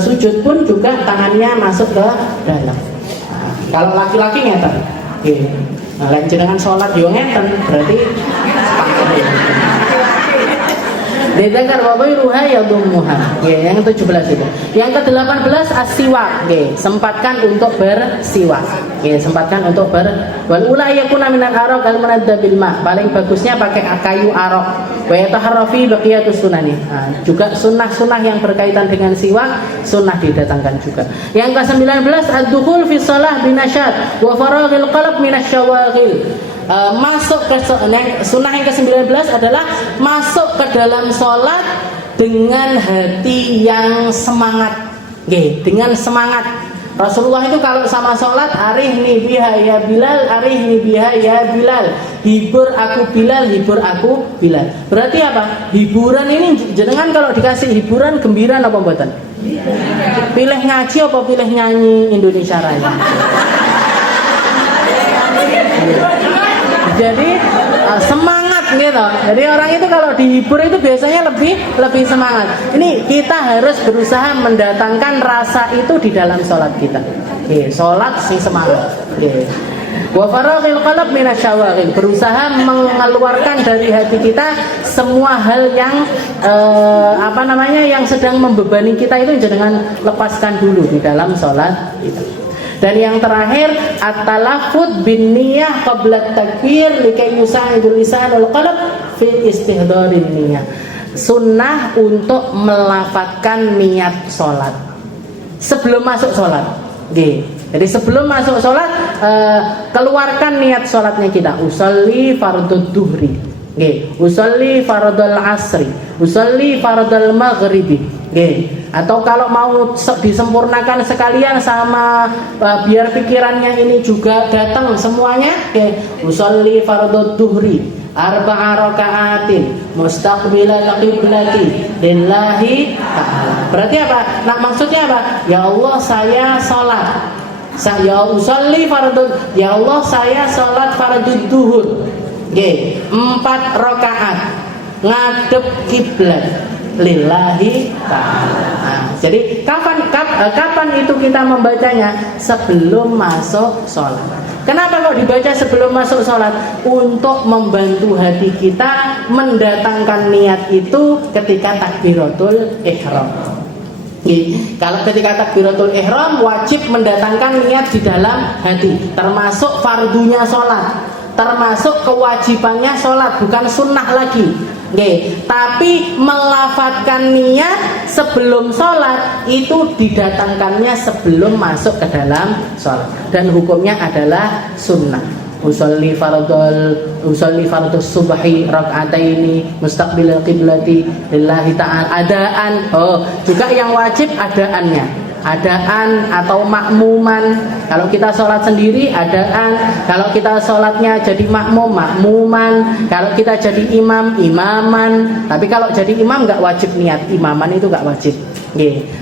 Sujud pun juga tangannya masuk ke dalam. Nah, kalau laki-laki ngeten. Nah, jenengan sholat yo ngeten, berarti Dedekar wabai ruha yadummuha. Yang ke-17 itu. Yang ke-18 as-siwak. Sempatkan untuk bersiwak. Sempatkan untuk wal ula yakuna minal araq al munadda bil ma. Paling bagusnya pakai kayu araq. Wa yataharrafi baqiyatus sunani. Juga sunnah-sunnah yang berkaitan dengan siwak sunnah didatangkan juga. Yang ke-19 ad-dukhul fi shalah binasyat wa faraghil qalb minasyawaghil. Masuk ke sunnah yang ke-19 adalah masuk ke dalam sholat dengan hati yang semangat. Dengan semangat. Rasulullah itu kalau sama sholat, arihni biha ya Bilal, arihni biha ya Bilal. Hibur aku Bilal, hibur aku Bilal. Berarti apa? Hiburan ini jenengan kalau dikasih hiburan gembira apa mboten? Pilih ngaji apa pilih nyanyi Indonesia Raya? Jadi semangat gitu. Jadi orang itu kalau dihibur itu biasanya lebih semangat. Ini kita harus berusaha mendatangkan rasa itu di dalam sholat kita. Sholat sing semangat. Wa faraghil qalb minasyawaghil, berusaha mengeluarkan dari hati kita semua hal yang yang sedang membebani kita itu jangan lepaskan dulu di dalam sholat itu. Dan yang terakhir at-talaffuz bin niyah qabla takbir likai yusa'idul lisanul qalb fi istihdarin niyah. Sunnah untuk melafatkan niat sholat sebelum masuk sholat. Jadi sebelum masuk sholat keluarkan niat sholatnya kita. Usolli fardhu duhri, usolli fardhul asri, usolli fardhul maghribi. Atau kalau mau disempurnakan sekalian sama biar pikirannya ini juga datang semuanya, usolli fardhu duhri arba'a raka'atin mustaqbilal qiblati lillahi ta'ala. Berarti apa? Nah, maksudnya apa? Ya Allah, saya sholat. Ya usolli fardhu, ya Allah saya sholat fardhu duhur. 4 rakaat ngadep kiblat lillahi ta'ala. Nah, jadi kapan itu kita membacanya? Sebelum masuk sholat. Kenapa kok dibaca sebelum masuk sholat? Untuk membantu hati kita mendatangkan niat itu ketika takbiratul ihram. Kalau ketika takbiratul ihram wajib mendatangkan niat di dalam hati, termasuk fardunya sholat, termasuk kewajibannya sholat, bukan sunnah lagi. Tapi melafatkan niat sebelum sholat itu didatangkannya sebelum masuk ke dalam sholat, dan hukumnya adalah sunnah. Usolli fardhu subhi rak'ataini mustaqbilal qiblati lillahi ta'ala. Adaan, juga yang wajib adaannya, adaan atau makmuman. Kalau kita sholat sendiri adaan, kalau kita sholatnya jadi makmuman, kalau kita jadi imam, imaman. Tapi kalau jadi imam nggak wajib niat imaman, itu nggak wajib.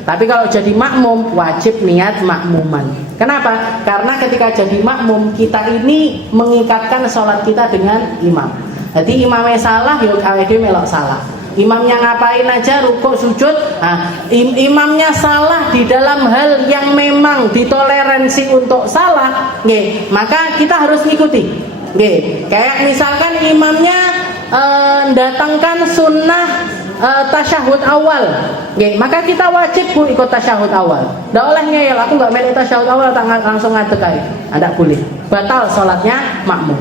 Tapi kalau jadi makmum wajib niat makmuman. Kenapa? Karena ketika jadi makmum kita ini mengikatkan sholat kita dengan imam. Jadi imamnya salah, yuk awake melok salah. Imamnya ngapain aja, rukuk sujud, imamnya salah di dalam hal yang memang ditoleransi untuk salah, maka kita harus ngikuti. Kayak misalkan imamnya datangkan sunnah tasyahud awal, maka kita wajib ikut tasyahud awal. Nggak oleh ngeyel, aku nggak milih tasyahud awal langsung ngadeg aja, nggak boleh, batal sholatnya makmum.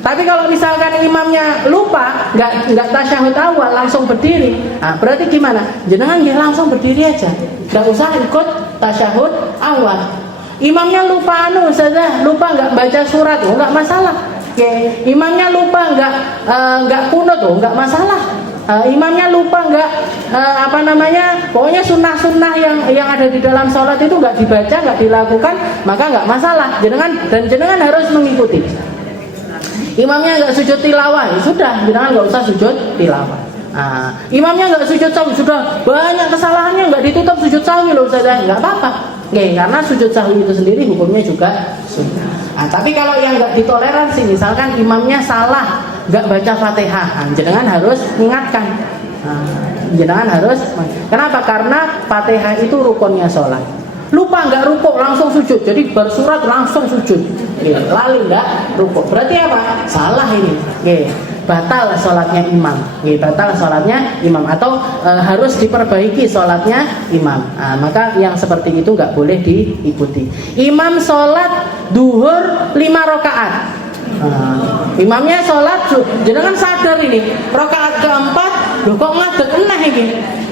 Tapi kalau misalkan imamnya lupa, nggak tasyahud awal langsung berdiri, berarti gimana? Jenengan langsung berdiri aja, nggak usah ikut tasyahud awal. Imamnya lupa lupa nggak baca surat, nggak masalah. Imamnya lupa nggak kunut, nggak masalah. Imamnya lupa pokoknya sunnah-sunnah yang ada di dalam sholat itu nggak dibaca, nggak dilakukan, maka nggak masalah. Jenengan harus mengikuti. Imamnya nggak sujud tilawah, sudah, jenengan nggak usah sujud tilawah. Imamnya nggak sujud sahwi, sudah banyak kesalahannya, nggak ditutup sujud sahwi loh, nggak apa-apa. Karena sujud sahwi itu sendiri hukumnya juga sunnah. Tapi kalau yang nggak ditoleransi, misalkan imamnya salah, nggak baca Fatihah, jenengan harus mengingatkan. Kenapa? Karena Fatihah itu rukunnya sholat. Lupa nggak rukuk langsung sujud, jadi bersurat langsung sujud, lali nggak rukuk, berarti apa? Salah ini, batal sholatnya imam, batal sholatnya imam, atau harus diperbaiki sholatnya imam. Maka yang seperti itu nggak boleh diikuti. Imam sholat duhur 5 rakaat, imamnya sholat, jangan sadar ini rakaat keempat, kok ngadeg eneh ini.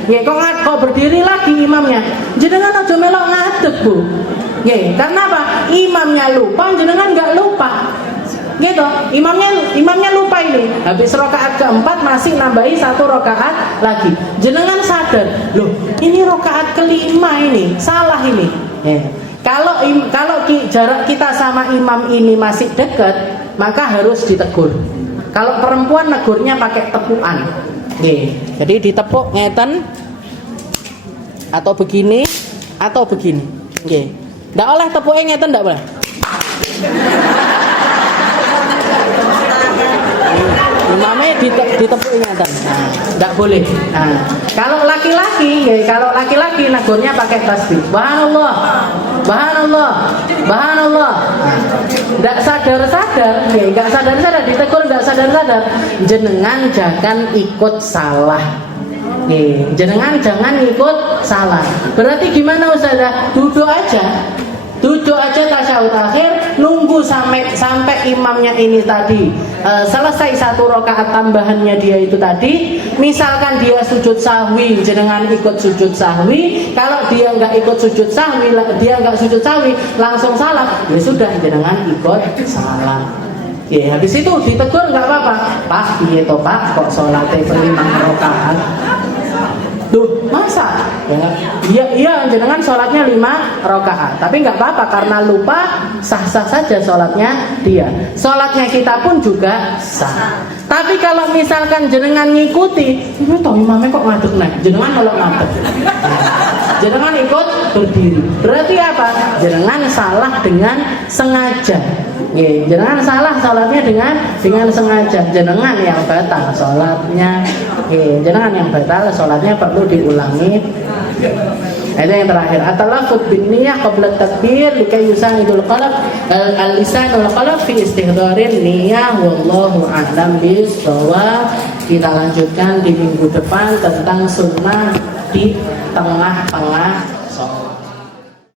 Kok berdiri lagi imamnya, jenengan aja melok ngadeg, Bu. Karena apa? Imamnya lupa, jenengan nggak lupa. Gitu, imamnya lupa ini. Habis rakaat keempat masih nambahi 1 rakaat lagi. Jenengan sadar, loh, ini rakaat kelima ini, salah ini. Kalau jarak kita sama imam ini masih dekat, maka harus ditegur. Kalau perempuan negurnya pakai tepukan. Jadi ditepuk ngeten, atau begini atau begini. Nggak oleh tepuknya ngeten, nggak boleh. Imamnya ditepuk ingatan. Enggak boleh. Nah, kalau laki-laki negornya pakai tasbih. Subhanallah. Subhanallah. Subhanallah. Enggak sadar-sadar, enggak sadar-sadar ditegur, enggak sadar-sadar. Jenengan jangan ikut salah. Jenengan jangan ikut salah. Berarti gimana Ustazah? Duduk aja tasyahud akhir, nunggu sampai imamnya ini tadi selesai satu rakaat tambahannya dia itu tadi. Misalkan dia sujud sahwi, jenengan ikut sujud sahwi. Kalau dia nggak ikut sujud sahwi, langsung salam, ya sudah jenengan ikut salam. Ya habis itu ditegur nggak apa-apa. Pak, iya toh Pak, kok sholatnya 5 rakaat? Duh, masa? Iya, jenengan sholatnya 5 rakaat. Tapi nggak apa-apa karena lupa, sah-sah saja sholatnya dia. Sholatnya kita pun juga sah. Tapi kalau misalkan jenengan ngikuti, itu toh imamnya kok ngadeg nih, jenengan nolak ngadeg. Jenengan ikut berdiri. Berarti apa? Jenengan salah dengan sengaja. Jenengan salah sholatnya dengan sengaja. Jenengan yang batal sholatnya. Jenengan yang batal sholatnya perlu diulangi. Itu yang terakhir. At-talaffuz bin niyyah qabla takbir likai yusanidul qalb al-lisanul qalb fi istihdarin niyyah wallahu a'lam bis-shawab. Kita lanjutkan di minggu depan tentang sunnah di tengah-tengah